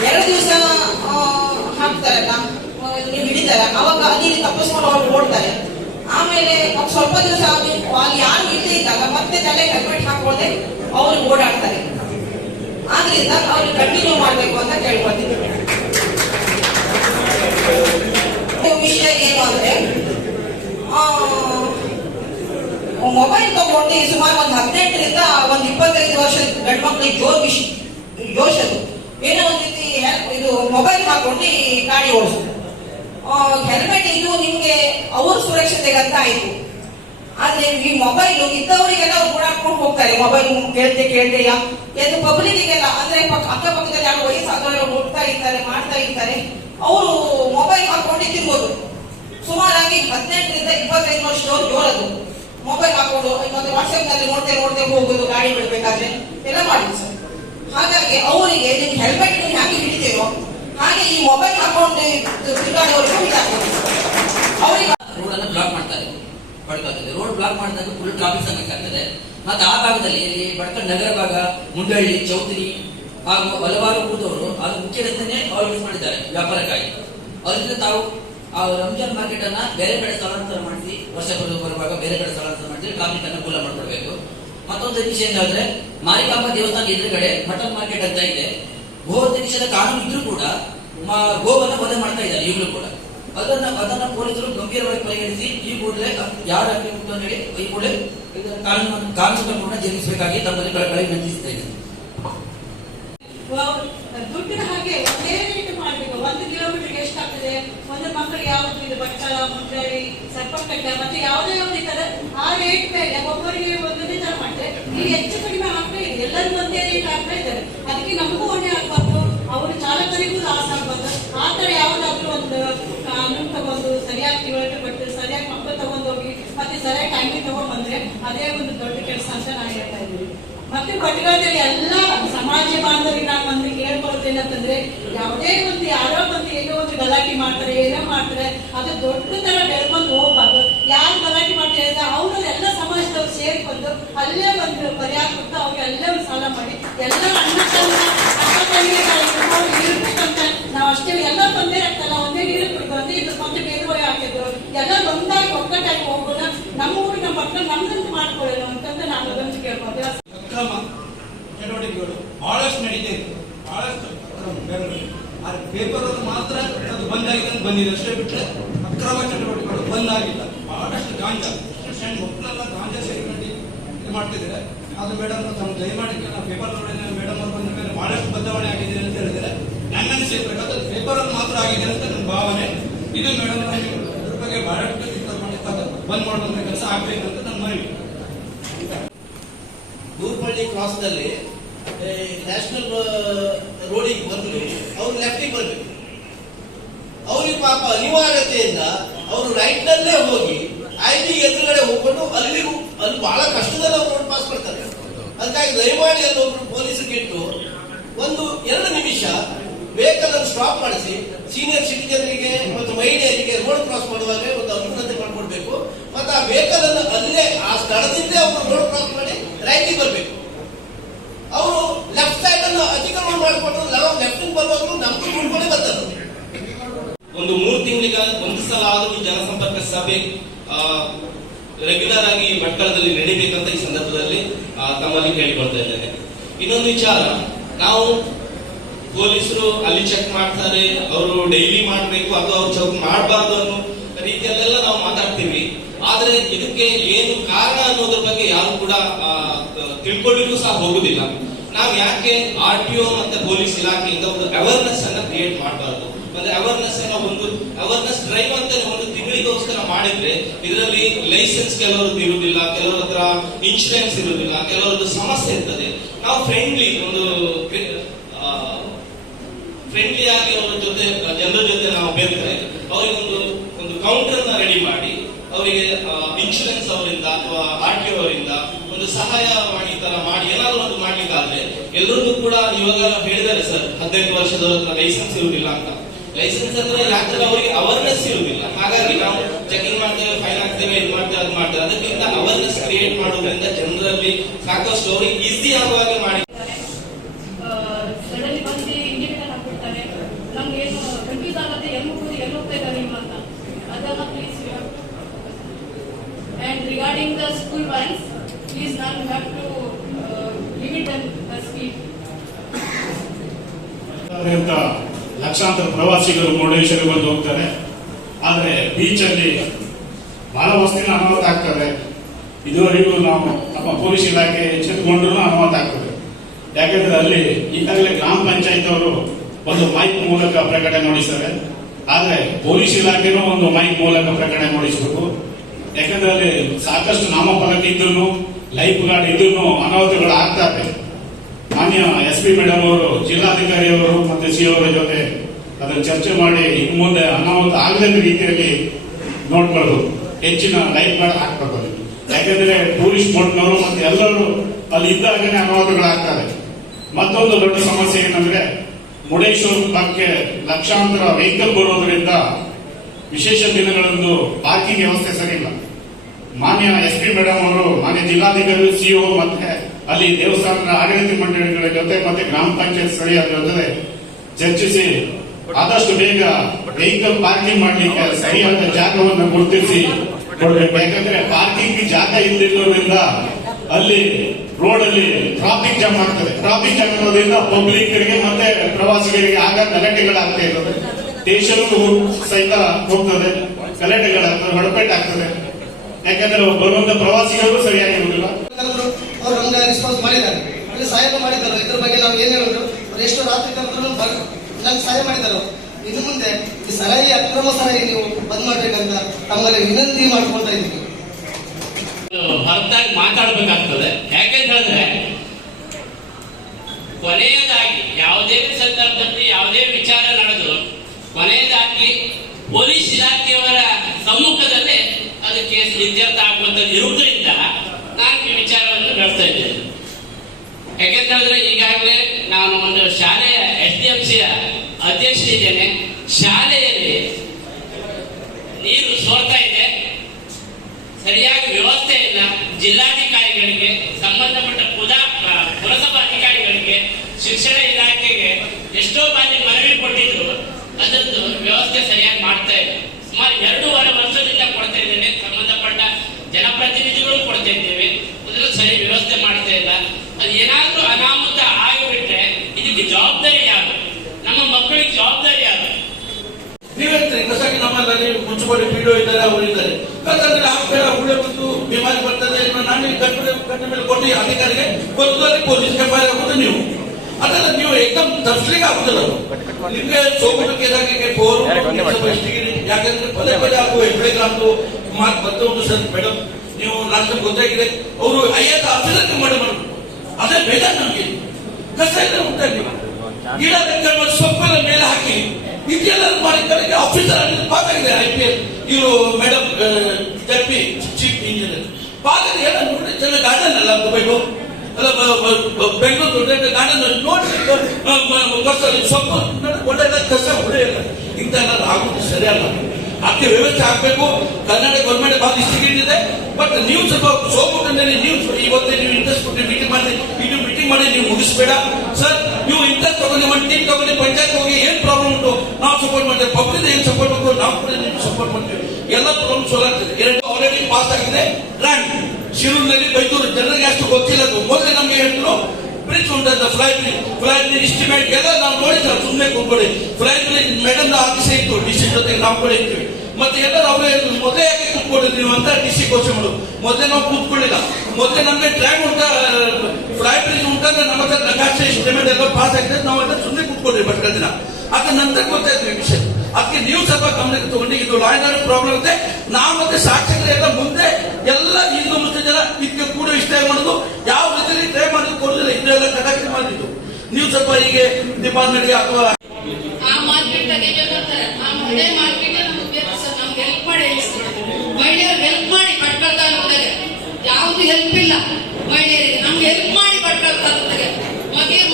2 ದಿವಸ ಹಾಕ್ತಾರಲ್ಲ, ನೀವು ಹಿಡಿತಾರೆ, ಅವಾಗ ಅಲ್ಲಿ ತಪ್ಪಿಸ್ಕೊಂಡು ಅವ್ರು ಓಡ್ತಾರೆ. ಆಮೇಲೆ ಸ್ವಲ್ಪ ದಿವಸ ಅಲ್ಲಿ ಯಾರು ಇಲ್ಲೇ ಇದ್ದಾಗ ಮತ್ತೆ ತಲೆ ಹೆಲ್ಮೆಟ್ ಹಾಕೊಳ್ಳದೆ ಅವ್ರು ಓಡಾಡ್ತಾರೆ. ಆದ್ರಿಂದ ಅವ್ರಿಗೆ ಕಂಟಿನ್ಯೂ ಮಾಡ್ಬೇಕು ಅಂತ ಕೇಳ್ಕೊಳ್ತೀವಿ. ವಿಷಯ ಏನು ಅಂದ್ರೆ, ಮೊಬೈಲ್ ತಗೊಂಡು ಸುಮಾರು ಒಂದು 18ರಿಂದ ಒಂದು 25 ವರ್ಷದ ಗಂಡು ಮಕ್ಕಳಿಗೆ ಜೋಶ್ ಅದು ಏನೋ ಒಂದು ರೀತಿ ಇದು ಮೊಬೈಲ್ ಹಾಕೊಂಡು ಗಾಡಿ ಓಡಿಸೋದು. ಹೆಲ್ಮೆಟ್ ಇದು ನಿಮ್ಗೆ ಅವ್ರ ಸುರಕ್ಷತೆಗಂತ ಆಯ್ತು. ಆದ್ರೆ ಈ ಮೊಬೈಲ್ ಇದ್ದವರಿಗೆಲ್ಲ ಓಡಾಡ್ಕೊಂಡು ಹೋಗ್ತಾರೆ. ಮೊಬೈಲ್ ಕೇಳ್ದೆ ಎಂದು ಪಬ್ಲಿಕ್ಗೆಲ್ಲ ಅಂದ್ರೆ ಅಕ್ಕಪಕ್ಕದಲ್ಲಿ ಯಾರು ವಯಸ್ಸಾದವರು ಹೋಗ್ತಾ ಇರ್ತಾರೆ, ಮಾಡ್ತಾ ಇರ್ತಾರೆ, ಅವರು ಮೊಬೈಲ್ ಹಾಕೊಂಡು ತಿನ್ಬೋದು. ಸುಮಾರಾಗಿ 18ರಿಂದ 25 ವರ್ಷದವ್ರು ಜೋರದು ಮೊಬೈಲ್ ಹಾಕೊಂಡು ಇನ್ನೊಂದು ವಾಟ್ಸ್ಆಪ್ ನಲ್ಲಿ ನೋಡ್ತೇ ಹೋಗೋದು, ಗಾಡಿ ಬಿಡ್ಬೇಕಾದ್ರೆ ಎಲ್ಲ ಮಾಡಿದ್ರು ಸರ್. ಹಾಗಾಗಿ ಅವರಿಗೆ ನಿಮ್ಗೆ ಹೆಲ್ಮೆಟ್ ಹ್ಯಾಂಗೆ ಹಿಡಿತೀರೋ ಹಾಗೆ ಈ ಮೊಬೈಲ್ ಹಾಕೊಂಡು ತಿರುಗಾಡೋರಿಗೆ ಅವರಿಗೆ ರೋಡ್ ಅನ್ನು ಬ್ಲಾಕ್ ಮಾಡ್ತಾರೆ. ಭಟ್ಕಳದಲ್ಲಿ ರೋಡ್ ಬ್ಲಾಕ್ ಮಾಡಿದಾಗ ಫುಲ್ ಟ್ರಾಫಿಕ್ ಸಮಸ್ಯೆ ಆಗ್ತದೆ. ಮತ್ತೆ ಆ ಭಾಗದಲ್ಲಿ ಭಟ್ಕಳ ನಗರ ಭಾಗ, ಮುಂಡಳ್ಳಿ, ಚೌತಿರಿ ಹಾಗೂ ಹಲವಾರು ಊರದವರು ಅದು ಮುಖ್ಯ ರಸ್ತೆನೇ ಆರ್ಗನೈಸ್ ಮಾಡಿದ್ದಾರೆ ವ್ಯಾಪಾರಕ್ಕಾಗಿ. ಅದರಿಂದ ತಾವು ಆ ರಂಜಾನ್ ಮಾರ್ಕೆಟ್ ಅನ್ನ ಬೇರೆ ಕಡೆ ಸ್ಥಳಾಂತರ ಮಾಡಿಸಿ, ವರ್ಷ ಬರುವಾಗ ಬೇರೆ ಕಡೆ ಸ್ಥಳಾಂತರ ಮಾಡಿಸಿ ಟ್ರಾಫಿಕ್ ಅನುಕೂಲ ಮಾಡ್ಕೊಡ್ಬೇಕು. ಮತ್ತೊಂದು ವಿಷಯ ಏನಂದ್ರೆ, ಮಾರಿಕಾಂಬ ದೇವಸ್ಥಾನ ಎದುರುಗಡೆ ಮಟನ್ ಮಾರ್ಕೆಟ್ ಅಂತ ಇದೆ. ಗೋ ನಿಷೇಧ ಕಾನೂನು ಇದ್ರೂ ಕೂಡ ಗೋವನ್ನ ವಧೆ ಮಾಡ್ತಾ ಇದ್ದಾರೆ ಈಗಲೂ ಕೂಡ. ಅದನ್ನ ಪೊಲೀಸರು ಗಂಭೀರವಾಗಿ ಪರಿಗಣಿಸಿ ಈ ಕೂಡಲೇ ಯಾರು ಅಂತ ಹೇಳಿ ಈ ಕೂಡಲೇ ಕಾನೂನು ಜರುಗಿಸಬೇಕಾಗಿ ತಮ್ಮಲ್ಲಿ ಕಳಕಳಿ ವಿನಂತಿಸ್ತಾ ಇದ್ದಾರೆ. ದುಡ್ಡಿನ ಹಾಗೆ ಒಂದೇ ರೇಟ್ ಮಾಡಬೇಕು. 1 ಕಿಲೋಮೀಟರ್ಗೆ ಎಷ್ಟಾಗ್ತದೆ, ಒಂದು ಮಕ್ಕಳಿಗೆ ಯಾವ್ದು ಇದು ಭಟ್ಕಳ, ಮುಂಡಳ್ಳಿ, ಸರ್ಪಕಟ್ಟೆ ಮತ್ತೆ ಯಾವುದೇ ಇದ್ದಾರೆ ಆ ರೇಟ್ ಮೇಲೆ ಒಬ್ಬರಿಗೆ ಒಂದೊಂದೇ ತರ ಮಾಡ್ತಾರೆ. ಈಗ ಹೆಚ್ಚು ಕಡಿಮೆ ಆಗ್ತಾ ಇದೆ, ಎಲ್ಲರೂ ಒಂದೇ ರೇಟ್ ಆಗ್ತಾ ಇದ್ದಾರೆ. ಅದಕ್ಕೆ ನಮಗೂ ಹೊಣೆ ಆಗ್ಬಾರ್ದು, ಅವರು ಚಾಲಕರಿಗೂ ಲಾಸ್ ಆಗ್ಬಾರ್ದು. ಆ ತರ ಯಾವ್ದಾದ್ರು ಒಂದು ಕಾನೂನು ತಗೊಂಡು ಸರಿಯಾಗಿ ತಿಳುವಳಿಕೆ ಕೊಟ್ಟು ಸರಿಯಾಗಿ ಮಕ್ಕಳು ತಗೊಂಡೋಗಿ ಮತ್ತೆ ಸರಿಯಾಗಿ ಟೈಮಿಗೆ ತಗೊಂಡ್ ಬಂದ್ರೆ ಅದೇ ಒಂದು ದೊಡ್ಡ ಕೆಲಸ ಅಂತ ನಾನು ಹೇಳ್ತಾ ಇದ್ದೀನಿ. ಮತ್ತೆ ಭಟ್ಕಳದಲ್ಲಿ ಎಲ್ಲ ಸಮಾಜ ಬಾಂಧವರಿಗೆ ನಾನು ಒಂದು ಕೇಳ್ಕೊಳ್ತೇನಂತಂದ್ರೆ, ಯಾವುದೇ ಒಂದು ಯಾರೋ ಒಂದು ಏನೋ ಒಂದು ಗಲಾಟೆ ಮಾಡ್ತಾರೆ, ಏನೋ ಮಾಡ್ತಾರೆ, ಅದು ದೊಡ್ಡ ತರ ಬೆಳ್ಕೊಂಡು ಹೋಗ್ಬಾರ್ದು. ಯಾರು ಗಲಾಟೆ ಮಾಡ್ತಾರೆ ಅಂದ್ರೆ ಅವರು ಎಲ್ಲ ಸಮಾಜದವ್ರು ಸೇರ್ಕೊಂಡು ಅಲ್ಲೇ ಒಂದು ಪರಿಹಾರ ಕೊಟ್ಟು ಅವ್ರಿಗೆ ಅಲ್ಲೇ ಒಂದು ಸಾಲ ಮಾಡಿ ಎಲ್ಲ ಅಣ್ಣ ಇರ್ಬೇಕಂತ ನಾವು ಅಷ್ಟೇ. ಎಲ್ಲ ತೊಂದರೆ ಆಗ್ತಲ್ಲ, ಒಂದೇ ನೀರು ಕುಡಿದು ಒಂದೇ ಇದು ಕೊಂಚ ಬೇರೆ ಹಾಕಿದ್ರು ಎಲ್ಲ ಒಂದಾಗಿ ಒಕ್ಕಟ್ಟಾಗಿ ಹೋಗೋಣ, ನಮ್ಮ ಊರಿಗೆ ನಮ್ಮ ಮಕ್ಕಳು ನಮ್ದಂತ ಮಾಡ್ಕೊಳ್ಳೋಣ ಅಂತಂದ್ರೆ ನಾನು ಅದನ್ನು ಕೇಳ್ಬೋದು. ಅಕ್ರಮ ಚಟುವಟಿಕೆ ಪೇಪರ್ ಅಲ್ಲಿ ಮಾತ್ರ ಅದು ಬಂದಾಗಿದೆ ಅಂತ ಬಂದಿದೆ ಅಷ್ಟೇ ಬಿಟ್ಟರೆ ಅಕ್ರಮ ಚಟುವಟಿಕೆಗಳು ಬಂದಾಗಿಲ್ಲ. ಬಹಳಷ್ಟು ಗಾಂಜಾ ಮಕ್ಕಳೆಲ್ಲ ಗಾಂಜಾ ಸೇರಿಕೊಂಡು ಇದು ಮಾಡ್ತಿದ್ದಾರೆ. ಅದು ಮೇಡಮ್ ತಮ್ಮ ದಯಮಾಡಿ ನಾವು ಪೇಪರ್ ನೋಡಿದ್ರೆ ಮೇಡಮ್ ಅವರು ಬಂದ ಮೇಲೆ ಬಹಳಷ್ಟು ಬದಲಾವಣೆ ಆಗಿದೆ ಅಂತ ಹೇಳಿದರೆ ನನ್ನ ಅನಿಸಿಕೆ ಪ್ರಕಾರ ಪೇಪರ್ ಅಲ್ಲಿ ಮಾತ್ರ ಆಗಿದೆ ಅಂತ ನನ್ನ ಭಾವನೆ. ಇದು ಮೇಡಮ್ ಅದ್ರ ಬಗ್ಗೆ ಬಹಳಷ್ಟು ಬಂದ್ ಮಾಡುವಂತ ಕೆಲಸ ಆಗ್ಬೇಕಂತ ನನ್ನ ಮನವಿ. ದೂರ್ಪಳ್ಳಿ ಕ್ರಾಸ್ ನಲ್ಲಿ ನ್ಯಾಷನಲ್ ರೋಡಿಗೆ ಬಂದು ಅವ್ರು ಲೆಫ್ಟಿಗೆ ಬರ್ಬೇಕು. ಅವ್ರಿಗೆ ಪಾಪ ಅನಿವಾರ್ಯತೆಯಿಂದ ಅವರು ರೈಟ್ ನಲ್ಲೇ ಹೋಗಿ ಐಟಿ ಎದುರುಗಡೆ ಹೋಗ್ಕೊಂಡು ಅಲ್ಲಿ ಬಹಳ ಕಷ್ಟದಲ್ಲಿ ಅವ್ರು ರೋಡ್ ಪಾಸ್ ಮಾಡ್ತಾರೆ. ಅದಕ್ಕಾಗಿ ದಯಮಾಡಿ ಅಲ್ಲಿ ಒಬ್ರು ಪೊಲೀಸರಿಗೆ ಇಟ್ಟು 1-2 ನಿಮಿಷ ವೆಹಿಕಲ್ ಅನ್ನು ಸ್ಟಾಪ್ ಮಾಡಿಸಿ ಸೀನಿಯರ್ ಸಿಟಿಜನ್ರಿಗೆ ಮತ್ತು ಮಹಿಳೆಯರಿಗೆ ರೋಡ್ ಕ್ರಾಸ್ ಮಾಡುವಾಗ ಒಂದು ಅನುಕೂಲತೆ ಮಾಡಿಕೊಡ್ಬೇಕು. ಮತ್ತು ಆ ವೆಹಿಕಲ್ ಅನ್ನು ಅಲ್ಲೇ ಆ ಸ್ಥಳದಿಂದ ಅವರು ರೋಡ್ ಕ್ರಾಸ್ ಮಾಡಿ ರೈಟಿಗೆ ಬರಬೇಕು. ಅವರು ಲೆಫ್ಟ್ ಸೈಡ್ ಅನ್ನು ಅತಿಕ್ರಮಣ ಮಾಡಿಕೊಂಡು ನಾವು ಲೆಫ್ಟ್ ಬರುವಾಗಲೂ ನಮ್ಗೆ ಮುಂದ್ಕೊಂಡೆ ಬರ್ತಾರೆ. ಒಂದು 3 ತಿಂಗಳಿಗೆ ಒಂದು ಸಲ ಆದರೂ ಜನಸಂಪರ್ಕ ಸಭೆ ರೆಗ್ಯುಲರ್ ಆಗಿ ಭಟ್ಕಳದಲ್ಲಿ ನಡೀಬೇಕಂತ ಈ ಸಂದರ್ಭದಲ್ಲಿ ತಮ್ಮಲ್ಲಿ ಕೇಳಿಕೊಳ್ತಾ ಇದ್ದೇನೆ. ಇನ್ನೊಂದು ವಿಚಾರ, ನಾವು ಪೊಲೀಸರು ಅಲ್ಲಿ ಚೆಕ್ ಮಾಡ್ತಾರೆ, ಅವರು ಡೈಲಿ ಮಾಡಬೇಕು ಅಥವಾ ಅವ್ರು ಚೆಕ್ ಮಾಡಬಾರ್ದು ಅನ್ನೋ ರೀತಿಯಲ್ಲೆಲ್ಲ ನಾವು ಮಾತಾಡ್ತೀವಿ. ಆದ್ರೆ ಇದಕ್ಕೆ ಏನು ಕಾರಣ ಅನ್ನೋದ್ರ ಬಗ್ಗೆ ಯಾರು ಕೂಡ ತಿಳ್ಕೊಳ್ಳಿಕ್ಕೂ ಸಹ ಹೋಗುದಿಲ್ಲ. ನಾವು ಯಾಕೆ RTO ಮತ್ತೆ ಪೊಲೀಸ್ ಇಲಾಖೆಯಿಂದ ಒಂದು ಅವೇರ್ನೆಸ್ ಅನ್ನ ಕ್ರಿಯೇಟ್ ಮಾಡಬಾರ್ದು? ಅಂದ್ರೆ ಅವೇರ್ನೆಸ್ ಡ್ರೈವ್ ಅಂತ ಒಂದು ತಿಂಗಳಿಗೋಸ್ಕರ ಮಾಡಿದ್ರೆ ಇದರಲ್ಲಿ ಲೈಸೆನ್ಸ್ ಕೆಲವರು ಇರುವುದಿಲ್ಲ, ಕೆಲವರ ಹತ್ರ ಇನ್ಶೂರೆನ್ಸ್ ಇರುವುದಿಲ್ಲ, ಕೆಲವರದ್ದು ಸಮಸ್ಯೆ ಇರ್ತದೆ. ನಾವು ಫ್ರೆಂಡ್ಲಿ ಆಗಿ ಅವರ ಜೊತೆ ಜನರ ಜೊತೆ ನಾವು ಬೆರೆತರೆ ಅವರಿಗೆ ಒಂದು ಕೌಂಟರ್ ನ ರೆಡಿ ಮಾಡಿ ಅವರಿಗೆ ಇನ್ಶೂರೆನ್ಸ್ ಅವರಿಂದ ಅಥವಾ RTO ಅವರಿಂದ ಒಂದು ಸಹಾಯವಾಣಿ ತರ ಮಾಡಿ ಏನಾದ್ರು ಒಂದು ಮಾಡ್ಲಿಕ್ಕಾದ್ರೆ ಎಲ್ಲರಿಗೂ ಕೂಡ ಇವಾಗ ಹೇಳಿದ್ದಾರೆ ಸರ್ 18 ವರ್ಷದವರ ಹತ್ರ ಲೈಸೆನ್ಸ್ ಇರುವುದಿಲ್ಲ ಅಂತ. ಲೈಸೆನ್ಸ್ ಅಂದ್ರೆ ಯಾಕಂದ್ರೆ ಅವರಿಗೆ ಅವೇರ್ನೆಸ್ ಇರುವುದಿಲ್ಲ. ಹಾಗಾಗಿ ನಾವು ಚೆಕಿಂಗ್ ಮಾಡ್ತೇವೆ, ಫೈನ್ ಹಾಕ್ತೇವೆ, ಇದು ಮಾಡ್ತೇವೆ, ಅದು ಮಾಡ್ತೇವೆ. ಅದಕ್ಕಿಂತ ಅವೇರ್ನೆಸ್ ಕ್ರಿಯೇಟ್ ಮಾಡೋದ್ರಿಂದ ಜನರಲ್ಲಿ ಸಾಕಷ್ಟು ಅವರಿಗೆ ಈಸಿ ಆಗುವಾಗ ಮಾಡಿ. ಸಡನ್ಲಿ ಬಂದು ಇಂಡಿಕೇಟರ್ ಹಾಕ್ಬಿಡ್ತಾರೆ, ನಮ್ಗೆ ಏನು ಕನ್ಫ್ಯೂಸ್ ಆಗುತ್ತೆ, ಎಲ್ಲಿ ಹೋಗ್ತಾ ಇದ್ದಾರೆ ನಿಮ್ಮ ಅಂತ. ಅದನ್ನ please and regarding the school vans, please now you have to limit the speed. ಲಕ್ಷಾಂತರ ಪ್ರವಾಸಿಗರು ಮುರುಡೇಶ್ವರ ಬಂದು ಹೋಗ್ತಾರೆ. ಆದ್ರೆ ಬೀಚ್ ಅಲ್ಲಿ ಬಹಳ ವಸ್ತಿನ ಅನಾಹುತ ಆಗ್ತದೆ. ಇದುವರೆಗೂ ನಾವು ನಮ್ಮ ಪೊಲೀಸ್ ಇಲಾಖೆ ಎಚ್ಚೆತ್ತುಕೊಂಡ್ರು ಅನಾಹುತ ಆಗ್ತದೆ. ಯಾಕಂದ್ರೆ ಅಲ್ಲಿ ಈಗಾಗಲೇ ಗ್ರಾಮ ಪಂಚಾಯತ್ ಅವರು ಒಂದು ಮೈಕ್ ಮೂಲಕ ಪ್ರಕಟಣೆ ಮಾಡಿಸ್ತಾರೆ. ಆದ್ರೆ ಪೊಲೀಸ್ ಇಲಾಖೆನೂ ಒಂದು ಮೈಕ್ ಮೂಲಕ ಪ್ರಕಟಣೆ ಮಾಡಿಸಬೇಕು. ಯಾಕಂದ್ರೆ ಅಲ್ಲಿ ಸಾಕಷ್ಟು ನಾಮಫಲಕ ಇದ್ರು ಲೈಫ್ ಗಾರ್ಡ್ ಇದ್ರು ಅನಾಹುತಗಳು ಆಗ್ತವೆ. ಮಾನ್ಯ SP ಮೇಡಮ್ ಅವರು, ಜಿಲ್ಲಾಧಿಕಾರಿ ಅವರು ಮತ್ತೆ CO ಅವರ ಜೊತೆ ಅದನ್ನು ಚರ್ಚೆ ಮಾಡಿ ಇನ್ನು ಮುಂದೆ ಅನಾಹುತ ಆಗದ ರೀತಿಯಲ್ಲಿ ನೋಡ್ಕೊಳ್ಳೋದು, ಹೆಚ್ಚಿನ ಲೈಫ್ ಗಾರ್ಡ್ ಹಾಕ್ಬೇಕು. ಯಾಕಂದ್ರೆ ಟೂರಿಸ್ಟ್ ಬೋಟ್ನವರು ಮತ್ತೆ ಎಲ್ಲರೂ ಅಲ್ಲಿ ಇದ್ದಾಗನೇ ಅನಾಹುತಗಳಾಗ್ತವೆ. ಮತ್ತೊಂದು ದೊಡ್ಡ ಸಮಸ್ಯೆ ಏನಂದ್ರೆ ಮುರುಡೇಶ್ವರ ಬಗ್ಗೆ ಲಕ್ಷಾಂತರ ವೆಹಿಕಲ್ ಬರೋದ್ರಿಂದ ವಿಶೇಷ ದಿನಗಳಂದು ಪಾರ್ಕಿಂಗ್ ವ್ಯವಸ್ಥೆ ಸರಿಯಿಲ್ಲ. ಮಾನ್ಯ SP ಮೇಡಮ್ ಅವರು, ಮಾನ್ಯ ಜಿಲ್ಲಾಧಿಕಾರಿ, CO ಮತ್ತೆ ಅಲ್ಲಿ ದೇವಸ್ಥಾನದ ಆಡಳಿತ ಮಂಡಳಿಗಳ ಜೊತೆ ಮತ್ತೆ ಗ್ರಾಮ ಪಂಚಾಯತ್ ಸ್ಥಳೀಯರ ಜೊತೆ ಚರ್ಚಿಸಿ ಆದಷ್ಟು ಬೇಗ ವೆಹಿಕಲ್ ಪಾರ್ಕಿಂಗ್ ಮಾಡಲಿಕ್ಕೆ ಸರಿಯಾದ ಜಾಗವನ್ನು ಗುರುತಿಸಿ ಕೊಡಬೇಕು. ಯಾಕಂದ್ರೆ ಪಾರ್ಕಿಂಗ್ ಜಾಗ ಇಲ್ಲದಿರೋದ್ರಿಂದ ಅಲ್ಲಿ ರೋಡ್ ಅಲ್ಲಿ ಟ್ರಾಫಿಕ್ ಜಾಮ್ ಆಗ್ತದೆ. ಟ್ರಾಫಿಕ್ ಜಾಮ್ ಇರೋದ್ರಿಂದ ಪಬ್ಲಿಕರಿಗೆ ಮತ್ತೆ ಪ್ರವಾಸಿಗರಿಗೆ ಆಗ ಗಲಾಟೆಗಳಾಗ್ತಾ ಇರ್ತದೆ. ದೇಶಕ್ಕೂ ಸಹಿತ ಹೋಗ್ತದೆ, ಗಲಾಟೆಗಳಾಗ್ತದೆ, ಹೊಡಪೇಟ್ ಆಗ್ತದೆ. ಯಾಕಂದ್ರೆ ಬರುವಂತ ಪ್ರವಾಸಿಗರು ಸರಿಯಾಗಿರುವುದಿಲ್ಲ. ಅವ್ರು ನಮ್ಗೆ ರೆಸ್ಪಾನ್ಸ್ ಮಾಡಿದ್ದಾರೆ, ಒಳ್ಳೆ ಸಹಾಯ ಮಾಡಿದ್ದಾರೆ. ಇದ್ರ ಬಗ್ಗೆ ನಾವು ಏನ್ ಹೇಳಿದ್ರು, ಅವ್ರು ಎಷ್ಟು ರಾತ್ರಿ ತಂದ್ರು ನಂಗೆ ಸಹಾಯ ಮಾಡಿದ್ದಾರೆ. ಇನ್ನು ಮುಂದೆ ಈ ಸರಾಯಿ, ಅಕ್ರಮ ಸರಾಯಿ ನೀವು ಬಂದ್ ಮಾಡ್ಬೇಕಂತ ನಮ್ಮಲ್ಲಿ ವಿನಂತಿ ಮಾಡ್ಕೊಳ್ತಾ ಇದ್ದೀವಿ. ಹೊರತಾಗಿ ಮಾತಾಡ್ಬೇಕಾಗ್ತದೆ. ಯಾಕೆಂತ ಹೇಳಿದ್ರೆ ಕೊನೆಯದಾಗಿ ಯಾವುದೇ ಸಂದರ್ಭದಲ್ಲಿ ಯಾವುದೇ ವಿಚಾರ ನಡೆದ್ರು ಕೊನೆಯದಾಗಿ ಪೊಲೀಸ್ ಇಲಾಖೆಯವರ ಸಮ್ಮುಖದಲ್ಲೇ ಅದು ಕೇಸ್ ಇತ್ಯರ್ಥ ಆಗುವಂತದ್ದು ಇರುವುದರಿಂದ ನಾನು ಈ ವಿಚಾರವನ್ನು ನಡೆಸ್ತಾ ಇದ್ದೇನೆ. ಯಾಕೆಂತಂದ್ರೆ ಈಗಾಗಲೇ ನಾನು ಒಂದು ಶಾಲೆಯ SDMCಯ ಅಧ್ಯಕ್ಷರಿದ್ದೇನೆ. ಶಾಲೆಯಲ್ಲಿ ನೀರು ಸೋರ್ತಾ ಇದೆ, ಸರಿಯಾಗಿ ವ್ಯವಸ್ಥೆ ಇಲ್ಲ. ಜಿಲ್ಲಾಧಿಕಾರಿಗಳಿಗೆ, ಸಂಬಂಧಪಟ್ಟ ಪುರಸಭಾ ಅಧಿಕಾರಿಗಳಿಗೆ, ಶಿಕ್ಷಣ ಇಲಾಖೆಗೆ ಎಷ್ಟೋ ಬಾರಿ ಮನವಿ ಕೊಟ್ಟಿದ್ರು, ಅದರದ್ದು ವ್ಯವಸ್ಥೆ ಸರಿಯಾಗಿ ಮಾಡ್ತಾ ಇದೆ. ಸುಮಾರು 2.5 ವರ್ಷದಿಂದ ಕೊಡ್ತಾ ಇದ್ದೇನೆ. ಸಂಬಂಧಪಟ್ಟ ಜನಪ್ರತಿನಿಧಿಗಳು ಕೊಡ್ತಾ ಇದ್ದೇವೆ, ಅದನ್ನು ಸರಿ ವ್ಯವಸ್ಥೆ ಮಾಡ್ತಾ ಇಲ್ಲ. ಅದು ಏನಾದ್ರೂ ಅನಾಹುತ ಆಗಿಬಿಟ್ರೆ ಇದಕ್ಕೆ ಜವಾಬ್ದಾರಿ ಯಾರು? ನಮ್ಮ ಮಕ್ಕಳಿಗೆ ಜವಾಬ್ದಾರಿ ಯಾರು? ಲೋಕಲ್ ಮುನ್ಸಿಪಾಲಿಟಿ ಪಿಡಿಒ ಇದ್ದಾರೆ, ಅವರು ಇದ್ದಾರೆ. ಕಸದಲ್ಲಿ ಹಾಕ್ಬೇಡ, ಹುಳೆ ಬಂದು ಬಿಮಾರಿ ಬರ್ತದೆ, ನಾನು ಗಂಟೆ ಮೇಲೆ ಕೊಟ್ಟು ಅಧಿಕಾರಿಗೆ ಗೊತ್ತಲ್ಲಿ ಪೊಲೀಸ್ ಎಫ್ಐಆರ್ ಹಾಕೋದು ನೀವು. ಅದೆಲ್ಲ ನೀವು ಏಕದಮ್ ತಪ್ಪಿಸ್ಲಿಕ್ಕೆ ಆಗುದಿಲ್ಲ. ನಿಮ್ಗೆ ಸೋಮಟಕ್ಕೆ ಯಾಕಂದ್ರೆ ಪದೇ ಪದೇ ಆಗುವ ಹೆಬ್ಬೆಳಗಾಮದು ಮಾತು ಮತ್ತೆ ಒಂದು ಸರ್ ಮೇಡಮ್, ನೀವು ಲಾಸ್ಟ್ ಗೊತ್ತಾಗಿದೆ, ಅವರು IAS ಆಫೀಸರ್ಗೆ ಮಾಡಿ ಅದೇ ಬೇಜಾರು ನಮಗೆ. ಕಸ ಎಲ್ಲ ಉಂಟಾ ನೀವು ಗಿಡ ಸೊಪ್ಪೆಲ್ಲ ಮೇಲೆ ಹಾಕಿ ಇದೆಲ್ಲ ಮಾಡಿದ್ದಾರೆ. ಆಫೀಸರ್ ಪಾಸ್ ಆಗಿದೆ IPS ಇವರು madam ZP chief engineer pass ಆಗಿದೆ. ಎಲ್ಲ ನೋಡಿ ಚೆನ್ನ ಗಾರ್ಡನ್ ಅಲ್ಲ ದುಬೈದು ಅಲ್ಲ ಬೆಂಗಳೂರು ದೊಡ್ಡ ಗಾರ್ಡನ್ ನೋಡಿ ಸೊಪ್ಪು ಒಳ್ಳೆ ಕಸ ಹೊಡೆಯಲ್ಲ. ಇಂಥೆಲ್ಲ ಆಗುವುದು ಸರಿಯಲ್ಲ. ಅದಕ್ಕೆ ವ್ಯವಸ್ಥೆ ಆಗಬೇಕು. ಕರ್ನಾಟಕ ಗೌರ್ಮೆಂಟ್ ಬಹಳ ಇಷ್ಟಗಿದೆ. ಬಟ್ ನೀವು ಸ್ವಲ್ಪ ಸೋಮುಖಂಡಲ್ಲಿ ನೀವು ಇವತ್ತೇ ನೀವು ಇಂಟ್ರೆಸ್ಟ್ ಕೊಟ್ಟು ಮೀಟಿಂಗ್ ಮಾಡಿ ನೀವು ಮುಗಿಸ್ಬೇಡ ಸರ್. ನೀವು ಇಂಟ್ರೆಸ್ಟ್ ತಗೊಂಡು ಒಂದು ಟೀಮ್ ತಗೊಂಡು ಪಂಚಾಯತ್ ಹೋಗಿ ಏನ್ ಪ್ರಾಬ್ಲಮ್ ಉಂಟು ನಾವು ಸಪೋರ್ಟ್ ಮಾಡ್ತೇವೆ. ಪಬ್ಲಿಕ್ ಏನ್ ಸಪೋರ್ಟ್ ಮಾಡ್ತೀವಿ ನಾವು ಕೂಡ ನೀವು ಸಪೋರ್ಟ್ ಮಾಡ್ತೇವೆ. ಎಲ್ಲ ಪ್ರಾಬ್ಲಮ್ ಸಾಲ್ವ್ ಆಗ್ತದೆ. ಎರಡು ಆಲ್ರೆಡಿ ಪಾಸ್ ಆಗಿದೆ ರ್ಯಾಂಕ್ ಶಿರೂರಿನಲ್ಲಿ, ಬೈತೂರು ಜನರಿಗೆ ಅಷ್ಟು ಗೊತ್ತಿಲ್ಲ. ಮೊದಲೇ ನಮ್ಗೆ ಹೇಳಿದ್ರು ಬ್ರಿಡ್ಜ್ ಉಂಟಂತ ಫ್ಲೈ ಬ್ರಿಡ್ಜ್ ಎಸ್ಟಿಮೇಟ್ ಎಲ್ಲ ನಾವು ನೋಡಿದ್ರೆ ಸುಮ್ಮನೆ ಕೂತ್ಕೊಳ್ಳಿ. ಫ್ಲೈ ಬ್ರಿಡ್ಜ್ ಮೇಡಮ್ ಆಫೀಸ್ ಇತ್ತು, ಡಿಸಿ ಜೊತೆ ನಾವು ಕೂಡ ಇರ್ತೀವಿ. ಮತ್ತೆ ಎಲ್ಲರೂ ಅವರೇ ಮೊದಲೇ ಯಾಕೆ ಕೂತ್ಕೊಂಡಿದ್ವಿ ನೀವು ಅಂತ ಡಿಸಿ ಘೋಷಣೆ ಮಾಡೋದು. ಮೊದಲೇ ನಾವು ಕೂತ್ಕೊಳ್ಳಿಲ್ಲ. ಮೊದಲೇ ನಮ್ಗೆ ಟ್ರ್ಯಾಕ್ ಉಂಟಾ ಫ್ಲೈ ಬ್ರಿಡ್ಜ್ ಉಂಟಂದ್ರೆ ನಮ್ಮ ಹತ್ರ ನಕಾಶೆ ಎಸ್ಟಿಮೇಟ್ ಎಲ್ಲ ಪಾಸ್ ಆಗಿದೆ. ನಾವೆಲ್ಲ ಸುಮ್ಮನೆ ಕೂತ್ಕೊಂಡ್ರಿ ಬಟ್ ದಿನ. ಅದ ನಂತರ ಗೊತ್ತಾಯ್ತು ವಿಷಯ. ಅದಕ್ಕೆ ನೀವು ಸ್ವಲ್ಪ ಗಮನಕ್ಕೆ ತಗೊಂಡು ಇದು ಲಾ ಅಂಡ್ ಆರ್ಡರ್ ಪ್ರಾಬ್ಲಮ್ ಇರುತ್ತೆ. ನಾವು ಮತ್ತೆ ಸಾಕ್ಷಿಗಳೆಲ್ಲ ಮುಂದೆ ಎಲ್ಲ ಹಿಂದೂ ಮುಸ್ಲಿಂ ಜನ ಇದಕ್ಕೆ ಕೂಡ ಇಷ್ಟ ಮಾಡೋದು ಯಾವ ರೀತಿಯಲ್ಲಿ ಟ್ರೈ ಮಾಡೋದು ಕೊಡುದಿಲ್ಲ. ಇದೆಲ್ಲ ಕಟಾಕ್ಷಿ ಮಾಡಿದ್ದು ನೀವು ಸ್ವಲ್ಪ ಹೀಗೆ ಡಿಪಾರ್ಟ್ಮೆಂಟ್ಗೆ ಅಥವಾ ಆ ಮಾರ್ಕೆಟ್ ಅದೇ ಮಾರ್ಕೆಟ್ ನಮ್ಗೆ ಹೆಲ್ಪ್ ಮಾಡಿ ಮಹಿಳೆಯರಿಗೆ ಹೆಲ್ಪ್ ಮಾಡಿ ಭಟ್ಕಳ ತಾಲೂಕಿಗೆ ಯಾವುದು ಹೆಲ್ಪ್ ಇಲ್ಲ. ಮಹಿಳೆಯರಿಗೆ ನಮ್ಗೆ ಹೆಲ್ಪ್ ಮಾಡಿ ಭಟ್ಕಳ ತಾಲೂಕಿಗೆ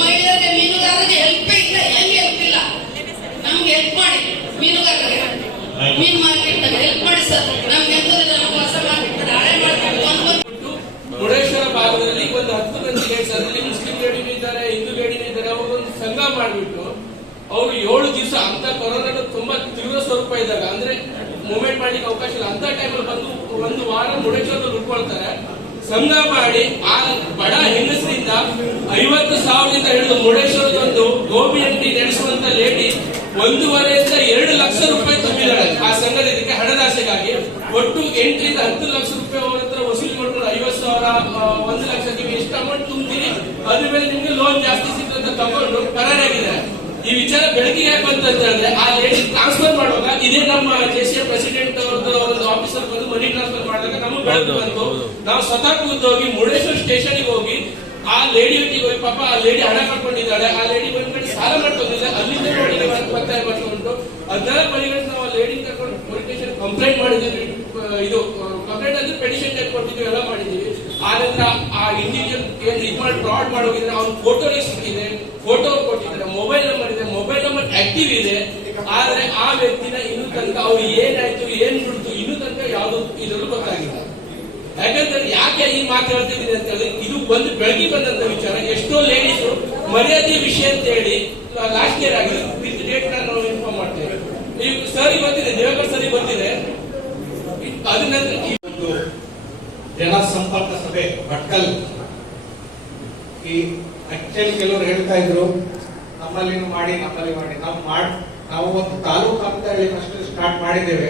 ಮಹಿಳೆಯರಿಗೆ ಮೀನುಗಾರರಿಗೆ ಹೆಲ್ಪ್ ಇಲ್ಲ. ಹೆಂಗೆ ಹೆಲ್ಪ್ ಇಲ್ಲ ನಮ್ಗೆ ಹೆಲ್ಪ್ ಮಾಡಿ ಮೀನುಗಾರರಿಗೆ ಮೀನು ಮಾರ್ಕೆಟ್ ಹೆಲ್ಪ್ ಮಾಡಿ ಸರ್. ನಮ್ಗೆ ಹೊಸ ಮಾರ್ಕೆಟ್ ಹಳೆ ಮಾಡ್ಕೊಂಡು ಮುರುಡೇಶ್ವರ ಭಾಗದಲ್ಲಿ ಒಂದು 10 ಮಂದಿ ಲೇಡೀಸ್ ಅದರಲ್ಲಿ ಮುಸ್ಲಿಂ ಲೇಡಿನೂ ಇದ್ದಾರೆ, ಹಿಂದೂ ಲೇಡಿನೂ ಇದ್ದಾರೆ. ಅವರು ಒಂದು ಸಂಘ ಮಾಡಿಬಿಟ್ಟು ಅವರು 7 ದಿವಸ ಅಂತ ಕೊರೋನಾ ತುಂಬಾ ತೀವ್ರ ಸ್ವರೂಪ ಇದ್ದಾಗ ಅಂದ್ರೆ ಮೂವ್ಮೆಂಟ್ ಮಾಡ್ಲಿಕ್ಕೆ ಅವಕಾಶ ಇಲ್ಲ ಅಂತ ಟೈಮಲ್ಲಿ ಬಂದು 1 ವಾರ ಮುರುಡೇಶ್ವರದಲ್ಲಿ ಉಳ್ಕೊಳ್ತಾರೆ. ಸಂಘ ಮಾಡಿ ಆ ಬಡ ಹೆಂಗಸರಿಂದ 50,000 ಹಿಡಿದು ಮುರುಡೇಶ್ವರದ ಒಂದು ಗೋಬಿ ಅಂಗಡಿ ನಡೆಸುವಂತ ಲೇಡಿ 1.5 ಇಂದ 2 ಲಕ್ಷ ರೂಪಾಯಿ ತುಂಬಿದಾಳೆ ಆ ಸಂಘದ ಇದಕ್ಕೆ ಹಣದಾಸೆಗಾಗಿ. ಒಟ್ಟು 8 ರಿಂದ 10 ಲಕ್ಷ ರೂಪಾಯಿ ಅವರ ಹತ್ರ ವಸೂಲಿ ಮಾಡ್ಕೊಂಡು 50,000 1 ಲಕ್ಷ ನೀವು ಎಷ್ಟು ಅಮೌಂಟ್ ತುಂಬ್ತೀರಿ ಅದ್ರ ಮೇಲೆ ನಿಮ್ಗೆ ಲೋನ್ ಜಾಸ್ತಿ ಸಿಗ್ತದೆ ತಗೊಂಡು ಪರಾರಿಯಾಗಿದ್ದಾರೆ. ಈ ವಿಚಾರ ಬೆಳಕಿಗೆ ಯಾಕೆ ಬಂತಂದ್ರೆ ಆ ಲೇಡಿ ಟ್ರಾನ್ಸ್ಫರ್ ಮಾಡುವಾಗ ಇದೇ ನಮ್ಮ JCA ಪ್ರೆಸಿಡೆಂಟ್ ಅವ್ರದ್ದು ಒಂದು ಆಫೀಸರ್ ಬಂದು ಮನಿ ಟ್ರಾನ್ಸ್ಫರ್ ಮಾಡಿದಾಗ ನಮಗೆ ಬೆಳಕು ಬಂತು. ನಾವು ಸ್ವತಃ ಕೂತೋಗಿ ಮುರುಡೇಶ್ವರ ಸ್ಟೇಷನ್ಗೆ ಹೋಗಿ ಆ ಲೇಡಿ ಒಟ್ಟಿಗೆ ಹೋಗಿ ಪಾಪ ಆ ಲೇಡಿ ಹಣ ಕಟ್ಕೊಂಡಿದ್ದಾಳೆ. ಆ ಲೇಡಿ ಒಂದ್ ಕಡೆ ಸಾಲ ಮಾಡ್ಕೊಂಡಿದ್ದೆ ಅಲ್ಲಿಂದ ನೋಡಿ ಒತ್ತಾಯ ಮಾಡ್ಕೊಂಡು ಅದನ್ನೆಲ್ಲ ಪರಿಗಣಿಸಿ ನಾವು ಆ ಲೇಡಿ ಕರ್ಕೊಂಡು ಪೊಲೀಸ್ ಸ್ಟೇಷನ್ ಕಂಪ್ಲೇಂಟ್ ಮಾಡಿದ್ದೀವಿ. ಇದು ಕಂಪ್ಲೇಂಟ್ ಅಂದ್ರೆ ಪೆಟಿಷನ್ ಟೈಪ್ ಕೊಟ್ಟಿದ್ವಿ, ಎಲ್ಲ ಮಾಡಿದ್ದೀವಿ. ಆನಂತರ ಆ ಇಂಡಿವಿಜುವಲ್ ಇದು ಮಾಡಿ ಫ್ರಾಡ್ ಮಾಡೋಗಿದ್ರೆ ಅವ್ನ ಫೋಟೋ ಸಿಕ್ಕಿದೆ, ಫೋಟೋ ಕೊಟ್ಟಿದ್ದಾರೆ, ಮೊಬೈಲ್ ನಂಬರ್ ಇದೆ, ಮೊಬೈಲ್ ನಂಬರ್ ಆಕ್ಟಿವ್ ಇದೆ. ಆದ್ರೆ ಆ ವ್ಯಕ್ತಿನ ಇನ್ನೂ ತನಕ ಅವ್ರು ಏನಾಯ್ತು ಏನ್ ಬಿಡ್ತು ಇನ್ನೂ ತನಕ ಯಾವ್ದು ಇದರಲ್ಲೂ ಗೊತ್ತಾಗಿಲ್ಲ. ಯಾಕಂದ್ರೆ ಯಾಕೆ ಈ ಮಾತು ಹೇಳ್ತಿದ್ದೀನಿ ಅಂತ ಹೇಳಿದ್ರೆ ಇದು ಒಂದು ಬೆಳಗ್ಗೆ ಬಂದಂತ ವಿಚಾರ. ಎಷ್ಟೋ ಲೇಡೀಸ್ ಮರ್ಯಾದೆ ವಿಷಯ ಅಂತ ಹೇಳಿ ಲಾಸ್ಟ್ ಇಯರ್ ಆಗಿದೆ ವಿತ್ ಡೇಟ್ ನಾವು ಇನ್ಫಾರ್ಮ್ ಮಾಡ್ತೇವೆ. ಈಗ ಸರಿ ಬಂದಿದೆ, ದೇವೇಗೌಡ ಸರಿ ಬಂದಿದೆ. ಅದ ನಂತರ ಜನ ಸಂಪರ್ಕ ಸಭೆ ಭಟ್ಕಲ್ ಈ ಆಕ್ಚುಲಿ ಕೆಲವರು ಹೇಳ್ತಾ ಇದ್ರು ನಮ್ಮಲ್ಲಿ ಮಾಡಿ ನಾವು ಒಂದು ತಾಲೂಕು ಅಂತ ಹೇಳಿ ಫಸ್ಟ್ ಸ್ಟಾರ್ಟ್ ಮಾಡಿದ್ದೇವೆ.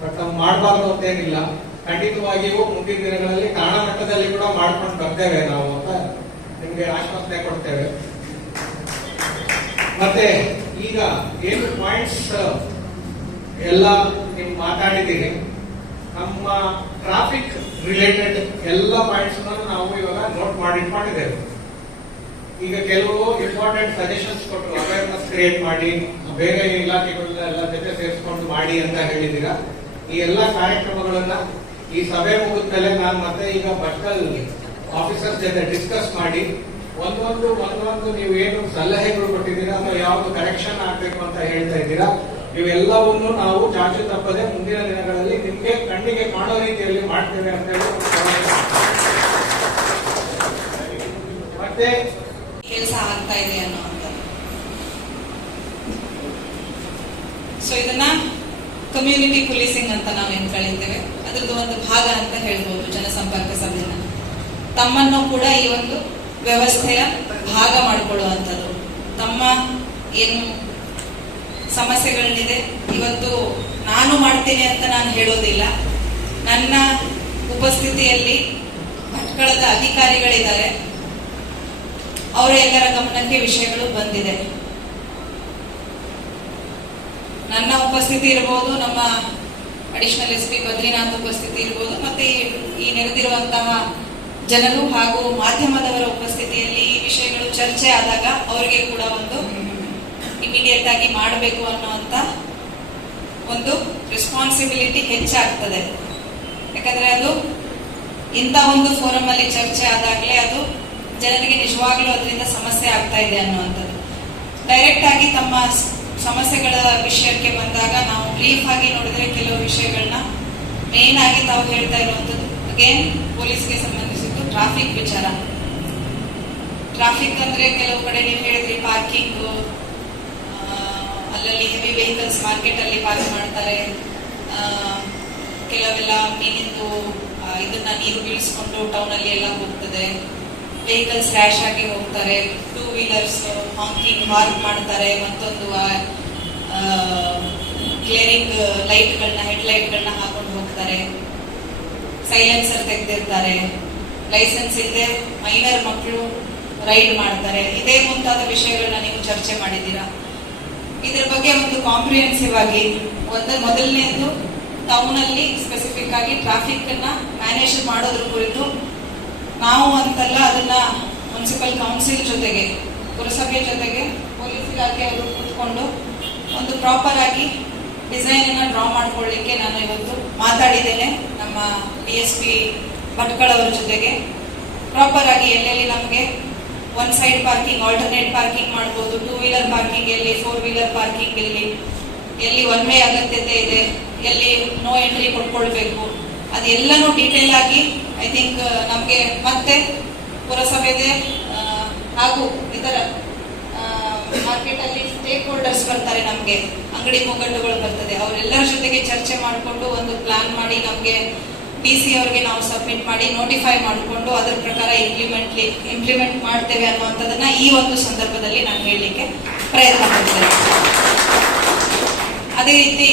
ಬಟ್ ನಾವು ಮಾಡಬಾರ್ದು ಅಂತ ಏನಿಲ್ಲ. ಖಂಡಿತವಾಗಿಯೂ ಮುಂದಿನ ದಿನಗಳಲ್ಲಿ ಕಾರಣ ಮಟ್ಟದಲ್ಲಿ ಕೂಡ ಮಾಡ್ಕೊಂಡು ಬರ್ತೇವೆ ನಾವು ಅಂತ ನಿಮ್ಗೆ ಆಶ್ವಾಸನೆ ಕೊಡ್ತೇವೆ. ಮತ್ತೆ ಈಗ ಏನು ಪಾಯಿಂಟ್ಸ್ ಎಲ್ಲ ನೀವು ಮಾತಾಡಿದ್ದೀರಿ, ನಮ್ಮ ಟ್ರಾಫಿಕ್ ರಿಲೇಟೆಡ್ ಎಲ್ಲ ಪಾಯಿಂಟ್ಸ್ ನಾವು ಇವಾಗ ನೋಟ್ ಮಾಡಿದ್ದೇವೆ. ಈಗ ಕೆಲವು ಇಂಪಾರ್ಟೆಂಟ್ ಸಜೆಷನ್ಸ್ ಕೊಟ್ಟರು, ಅವೇರ್ನೆಸ್ ಕ್ರಿಯೇಟ್ ಮಾಡಿ ಬೇರೆ ಇಲಾಖೆಗಳೆಲ್ಲ ಜೊತೆ ಸೇರಿಸ್ಕೊಂಡು ಮಾಡಿ ಅಂತ ಹೇಳಿದ್ದೀರಾ. ಈ ಎಲ್ಲ ಕಾರ್ಯಕ್ರಮಗಳನ್ನ ಈ ಸಭೆ ಮುಗಿದ ಮೇಲೆ ನಾನು ಮತ್ತೆ ಈಗ ಭಟ್ಕಲ್ ಆಫೀಸರ್ಸ್ ಜೊತೆ ಡಿಸ್ಕಸ್ ಮಾಡಿ ಒಂದೊಂದು ನೀವು ಏನು ಸಲಹೆಗಳು ಕೊಟ್ಟಿದ್ದೀರಾ ಅಥವಾ ಯಾವ್ದು ಕರೆಕ್ಷನ್ ಆಗ್ಬೇಕು ಅಂತ ಹೇಳ್ತಾ ಇದ್ದೀರಾ, ಇವೆಲ್ಲವನ್ನು ನಾವು ಚಾಚು ತಪ್ಪದೆ ಮುಂದಿನ ದಿನಗಳಲ್ಲಿ ನಿಮ್ಗೆ ಕಣ್ಣಿಗೆ ಕಾಣೋ ರೀತಿಯಲ್ಲಿ ಮಾಡ್ತೇವೆ ಅಂತ ಹೇಳಿ ಮತ್ತೆ ಕೆಲಸ ಆಗ್ತಾ ಇದೆ ಅನ್ನೋ ಅಂತ. ಸೊ ಇದನ್ನ ಕಮ್ಯುನಿಟಿ ಪೊಲೀಸಿಂಗ್ ಅಂತ ನಾವು ಏನ್ ಕಳೀತೇವೆ ಅದ್ರದ್ದು ಒಂದು ಭಾಗ ಅಂತ ಹೇಳ್ಬೋದು. ಜನಸಂಪರ್ಕ ಸಭೆನ ತಮ್ಮನ್ನು ಕೂಡ ಈ ಒಂದು ವ್ಯವಸ್ಥೆಯ ಭಾಗ ಮಾಡಿಕೊಳ್ಳುವಂಥದ್ದು. ತಮ್ಮ ಏನು ಸಮಸ್ಯೆಗಳನ್ನಿದೆ ಇವತ್ತು ನಾನು ನಾನು ಮಾಡ್ತೇನೆ ಅಂತ ನಾನು ಹೇಳೋದಿಲ್ಲ. ನನ್ನ ಉಪಸ್ಥಿತಿಯಲ್ಲಿ ಭಟ್ಕಳದ ಅಧಿಕಾರಿಗಳಿದ್ದಾರೆ, ಅವರ ಎಲ್ಲರ ಗಮನಕ್ಕೆ ವಿಷಯಗಳು ಬಂದಿದೆ. ನನ್ನ ಉಪಸ್ಥಿತಿ ಇರಬಹುದು, ನಮ್ಮ ಅಡಿಷನಲ್ SP ಬದ್ರಿನಾಥ್ ಉಪಸ್ಥಿತಿ ಇರಬಹುದು, ಮತ್ತೆ ಈ ನೆರೆದಿರುವಂತಹ ಜನರು ಹಾಗೂ ಮಾಧ್ಯಮದವರ ಉಪಸ್ಥಿತಿಯಲ್ಲಿ ಈ ವಿಷಯಗಳು ಚರ್ಚೆ ಆದಾಗ ಅವರಿಗೆ ಕೂಡ ಒಂದು ಇಮಿಡಿಯೇಟ್ ಆಗಿ ಮಾಡಬೇಕು ಅನ್ನುವಂತ ಒಂದು ರೆಸ್ಪಾನ್ಸಿಬಿಲಿಟಿ ಹೆಚ್ಚಾಗ್ತದೆ. ಯಾಕಂದ್ರೆ ಅದು ಇಂಥ ಒಂದು ಫೋರಂ ಅಲ್ಲಿ ಚರ್ಚೆ ಆದಾಗಲೇ ಅದು ಜನರಿಗೆ ನಿಜವಾಗ್ಲೂ ಅದರಿಂದ ಸಮಸ್ಯೆ ಆಗ್ತಾ ಇದೆ ಅನ್ನುವಂಥದ್ದು. ಡೈರೆಕ್ಟ್ ಆಗಿ ತಮ್ಮ ಸಮಸ್ಯೆಗಳ ವಿಷಯಕ್ಕೆ ಬಂದಾಗ ನಾವು ಬ್ರೀಫ್ ಆಗಿ ನೋಡಿದ್ರೆ ಕೆಲವು ವಿಷಯಗಳನ್ನ ಮೇನ್ ಆಗಿ ತಾವು ಹೇಳ್ತಾ ಇರುವಂತದ್ದು ಅಗೇನ್ ಪೊಲೀಸ್ಗೆ ಸಂಬಂಧಿಸಿದ್ದು ಟ್ರಾಫಿಕ್ ವಿಚಾರ. ಟ್ರಾಫಿಕ್ ಅಂದ್ರೆ ಕೆಲವು ಕಡೆ ನೀವು ಹೇಳಿದ್ರಿ ಪಾರ್ಕಿಂಗ್, ಅಲ್ಲಲ್ಲಿ ಹೆವಿ ವೆಹಿಕಲ್ಸ್ ಮಾರ್ಕೆಟ್ ಅಲ್ಲಿ ಪಾರ್ಕ್ ಮಾಡ್ತಾರೆ, ಕೆಲವೆಲ್ಲ ಮೀನಿಂದು ಇದನ್ನ ನೀರು ಬೀಳಿಸ್ಕೊಂಡು ಟೌನ್ ಅಲ್ಲಿ ಎಲ್ಲ ಹೋಗ್ತದೆ, ವೆಹಿಕಲ್ಸ್ ರ್ಯಾಶ್ ಆಗಿ ಹೋಗ್ತಾರೆ, 2 ವೀಲರ್ಸ್ ಹಾಂಕಿಂಗ್ ಪಾರ್ಕ್ ಮಾಡ್ತಾರೆ, ಮತ್ತೊಂದು ಕ್ಲಿಯರಿಂಗ್ ಲೈಟ್ಗಳನ್ನ ಹೆಡ್ಲೈಟ್ಗಳನ್ನ ಹಾಕೊಂಡು ಹೋಗ್ತಾರೆ, ಸೈಲೆನ್ಸರ್ ತೆಗೆದಿರ್ತಾರೆ, ಲೈಸೆನ್ಸ್ ಇಲ್ಲದೆ ಮೈನರ್ ಮಕ್ಕಳು ರೈಡ್ ಮಾಡ್ತಾರೆ. ಇದೇ ಮುಂತಾದ ವಿಷಯಗಳನ್ನ ನೀವು ಚರ್ಚೆ ಮಾಡಿದ್ದೀರಾ. ಇದ್ರ ಬಗ್ಗೆ ಒಂದು ಕಾಂಪ್ರಿಹೆನ್ಸಿವ್ ಆಗಿ ಮೊದಲನೇದು ಟೌನ್ ಅಲ್ಲಿ ಸ್ಪೆಸಿಫಿಕ್ ಆಗಿ ಟ್ರಾಫಿಕ್ ಅನ್ನ ಮ್ಯಾನೇಜ್ ಮಾಡೋದ್ರ ಕುರಿತು ನಾವು ಅಂತಲ್ಲ, ಅದನ್ನ ಮುನ್ಸಿಪಲ್ ಕೌನ್ಸಿಲ್ ಜೊತೆಗೆ ಪುರಸಭೆ ಜೊತೆಗೆ ಪೊಲೀಸ್ ಇಲಾಖೆಯವರು ಕೂತ್ಕೊಂಡು ಒಂದು ಪ್ರಾಪರ್ ಆಗಿ ಡಿಸೈನ್ ಅನ್ನ ಡ್ರಾ ಮಾಡ್ಕೊಳ್ಳಿಕ್ಕೆ ನಾನು ಇವತ್ತು ಮಾತಾಡಿದ್ದೇನೆ ನಮ್ಮ DSP ಭಟ್ಕಳ ಅವರ ಜೊತೆಗೆ. ಪ್ರಾಪರ್ ಆಗಿ ಎಲ್ಲೆಲ್ಲಿ ನಮಗೆ 1 ಸೈಡ್ ಪಾರ್ಕಿಂಗ್, ಆಲ್ಟರ್ನೇಟ್ ಪಾರ್ಕಿಂಗ್ ಮಾಡ್ಬೋದು, 2 ವೀಲರ್ ಪಾರ್ಕಿಂಗ್ ಎಲ್ಲಿ, 4 ವೀಲರ್ ಪಾರ್ಕಿಂಗ್ ಎಲ್ಲಿ 1 ವೇ ಅಗತ್ಯತೆ ಇದೆ, ಎಲ್ಲಿ ನೋ ಎಂಟ್ರಿ ಕೊಟ್ಕೊಳ್ಬೇಕು, ಅದೆಲ್ಲನೂ ಡೀಟೇಲ್ ಆಗಿ ಐ ಥಿಂಕ್ ನಮಗೆ ಮತ್ತೆ ಪುರಸಭೆದೆ ಹಾಗೂ ಇತರ ಮಾರ್ಕೆಟ್ ಅಲ್ಲಿ ಸ್ಟೇಕ್ ಹೋಲ್ಡರ್ಸ್ ಬರ್ತಾರೆ, ನಮಗೆ ಅಂಗಡಿ ಮುಗ್ಗಟ್ಟುಗಳು ಬರ್ತದೆ, ಅವರೆಲ್ಲರ ಜೊತೆಗೆ ಚರ್ಚೆ ಮಾಡಿಕೊಂಡು ಒಂದು ಪ್ಲಾನ್ ಮಾಡಿ ನಮಗೆ DC ಅವರಿಗೆ ನಾವು ಸಬ್ಮಿಟ್ ಮಾಡಿ ನೋಟಿಫೈ ಮಾಡಿಕೊಂಡು ಅದರ ಪ್ರಕಾರ ಇಂಪ್ಲಿಮೆಂಟ್ ಮಾಡ್ತೇವೆ ಅನ್ನುವಂಥದ್ದನ್ನ ಈ ಒಂದು ಸಂದರ್ಭದಲ್ಲಿ ನಾನು ಹೇಳಲಿಕ್ಕೆ ಪ್ರಯತ್ನ ಪಡ್ತೇನೆ. ಅದೇ ರೀತಿ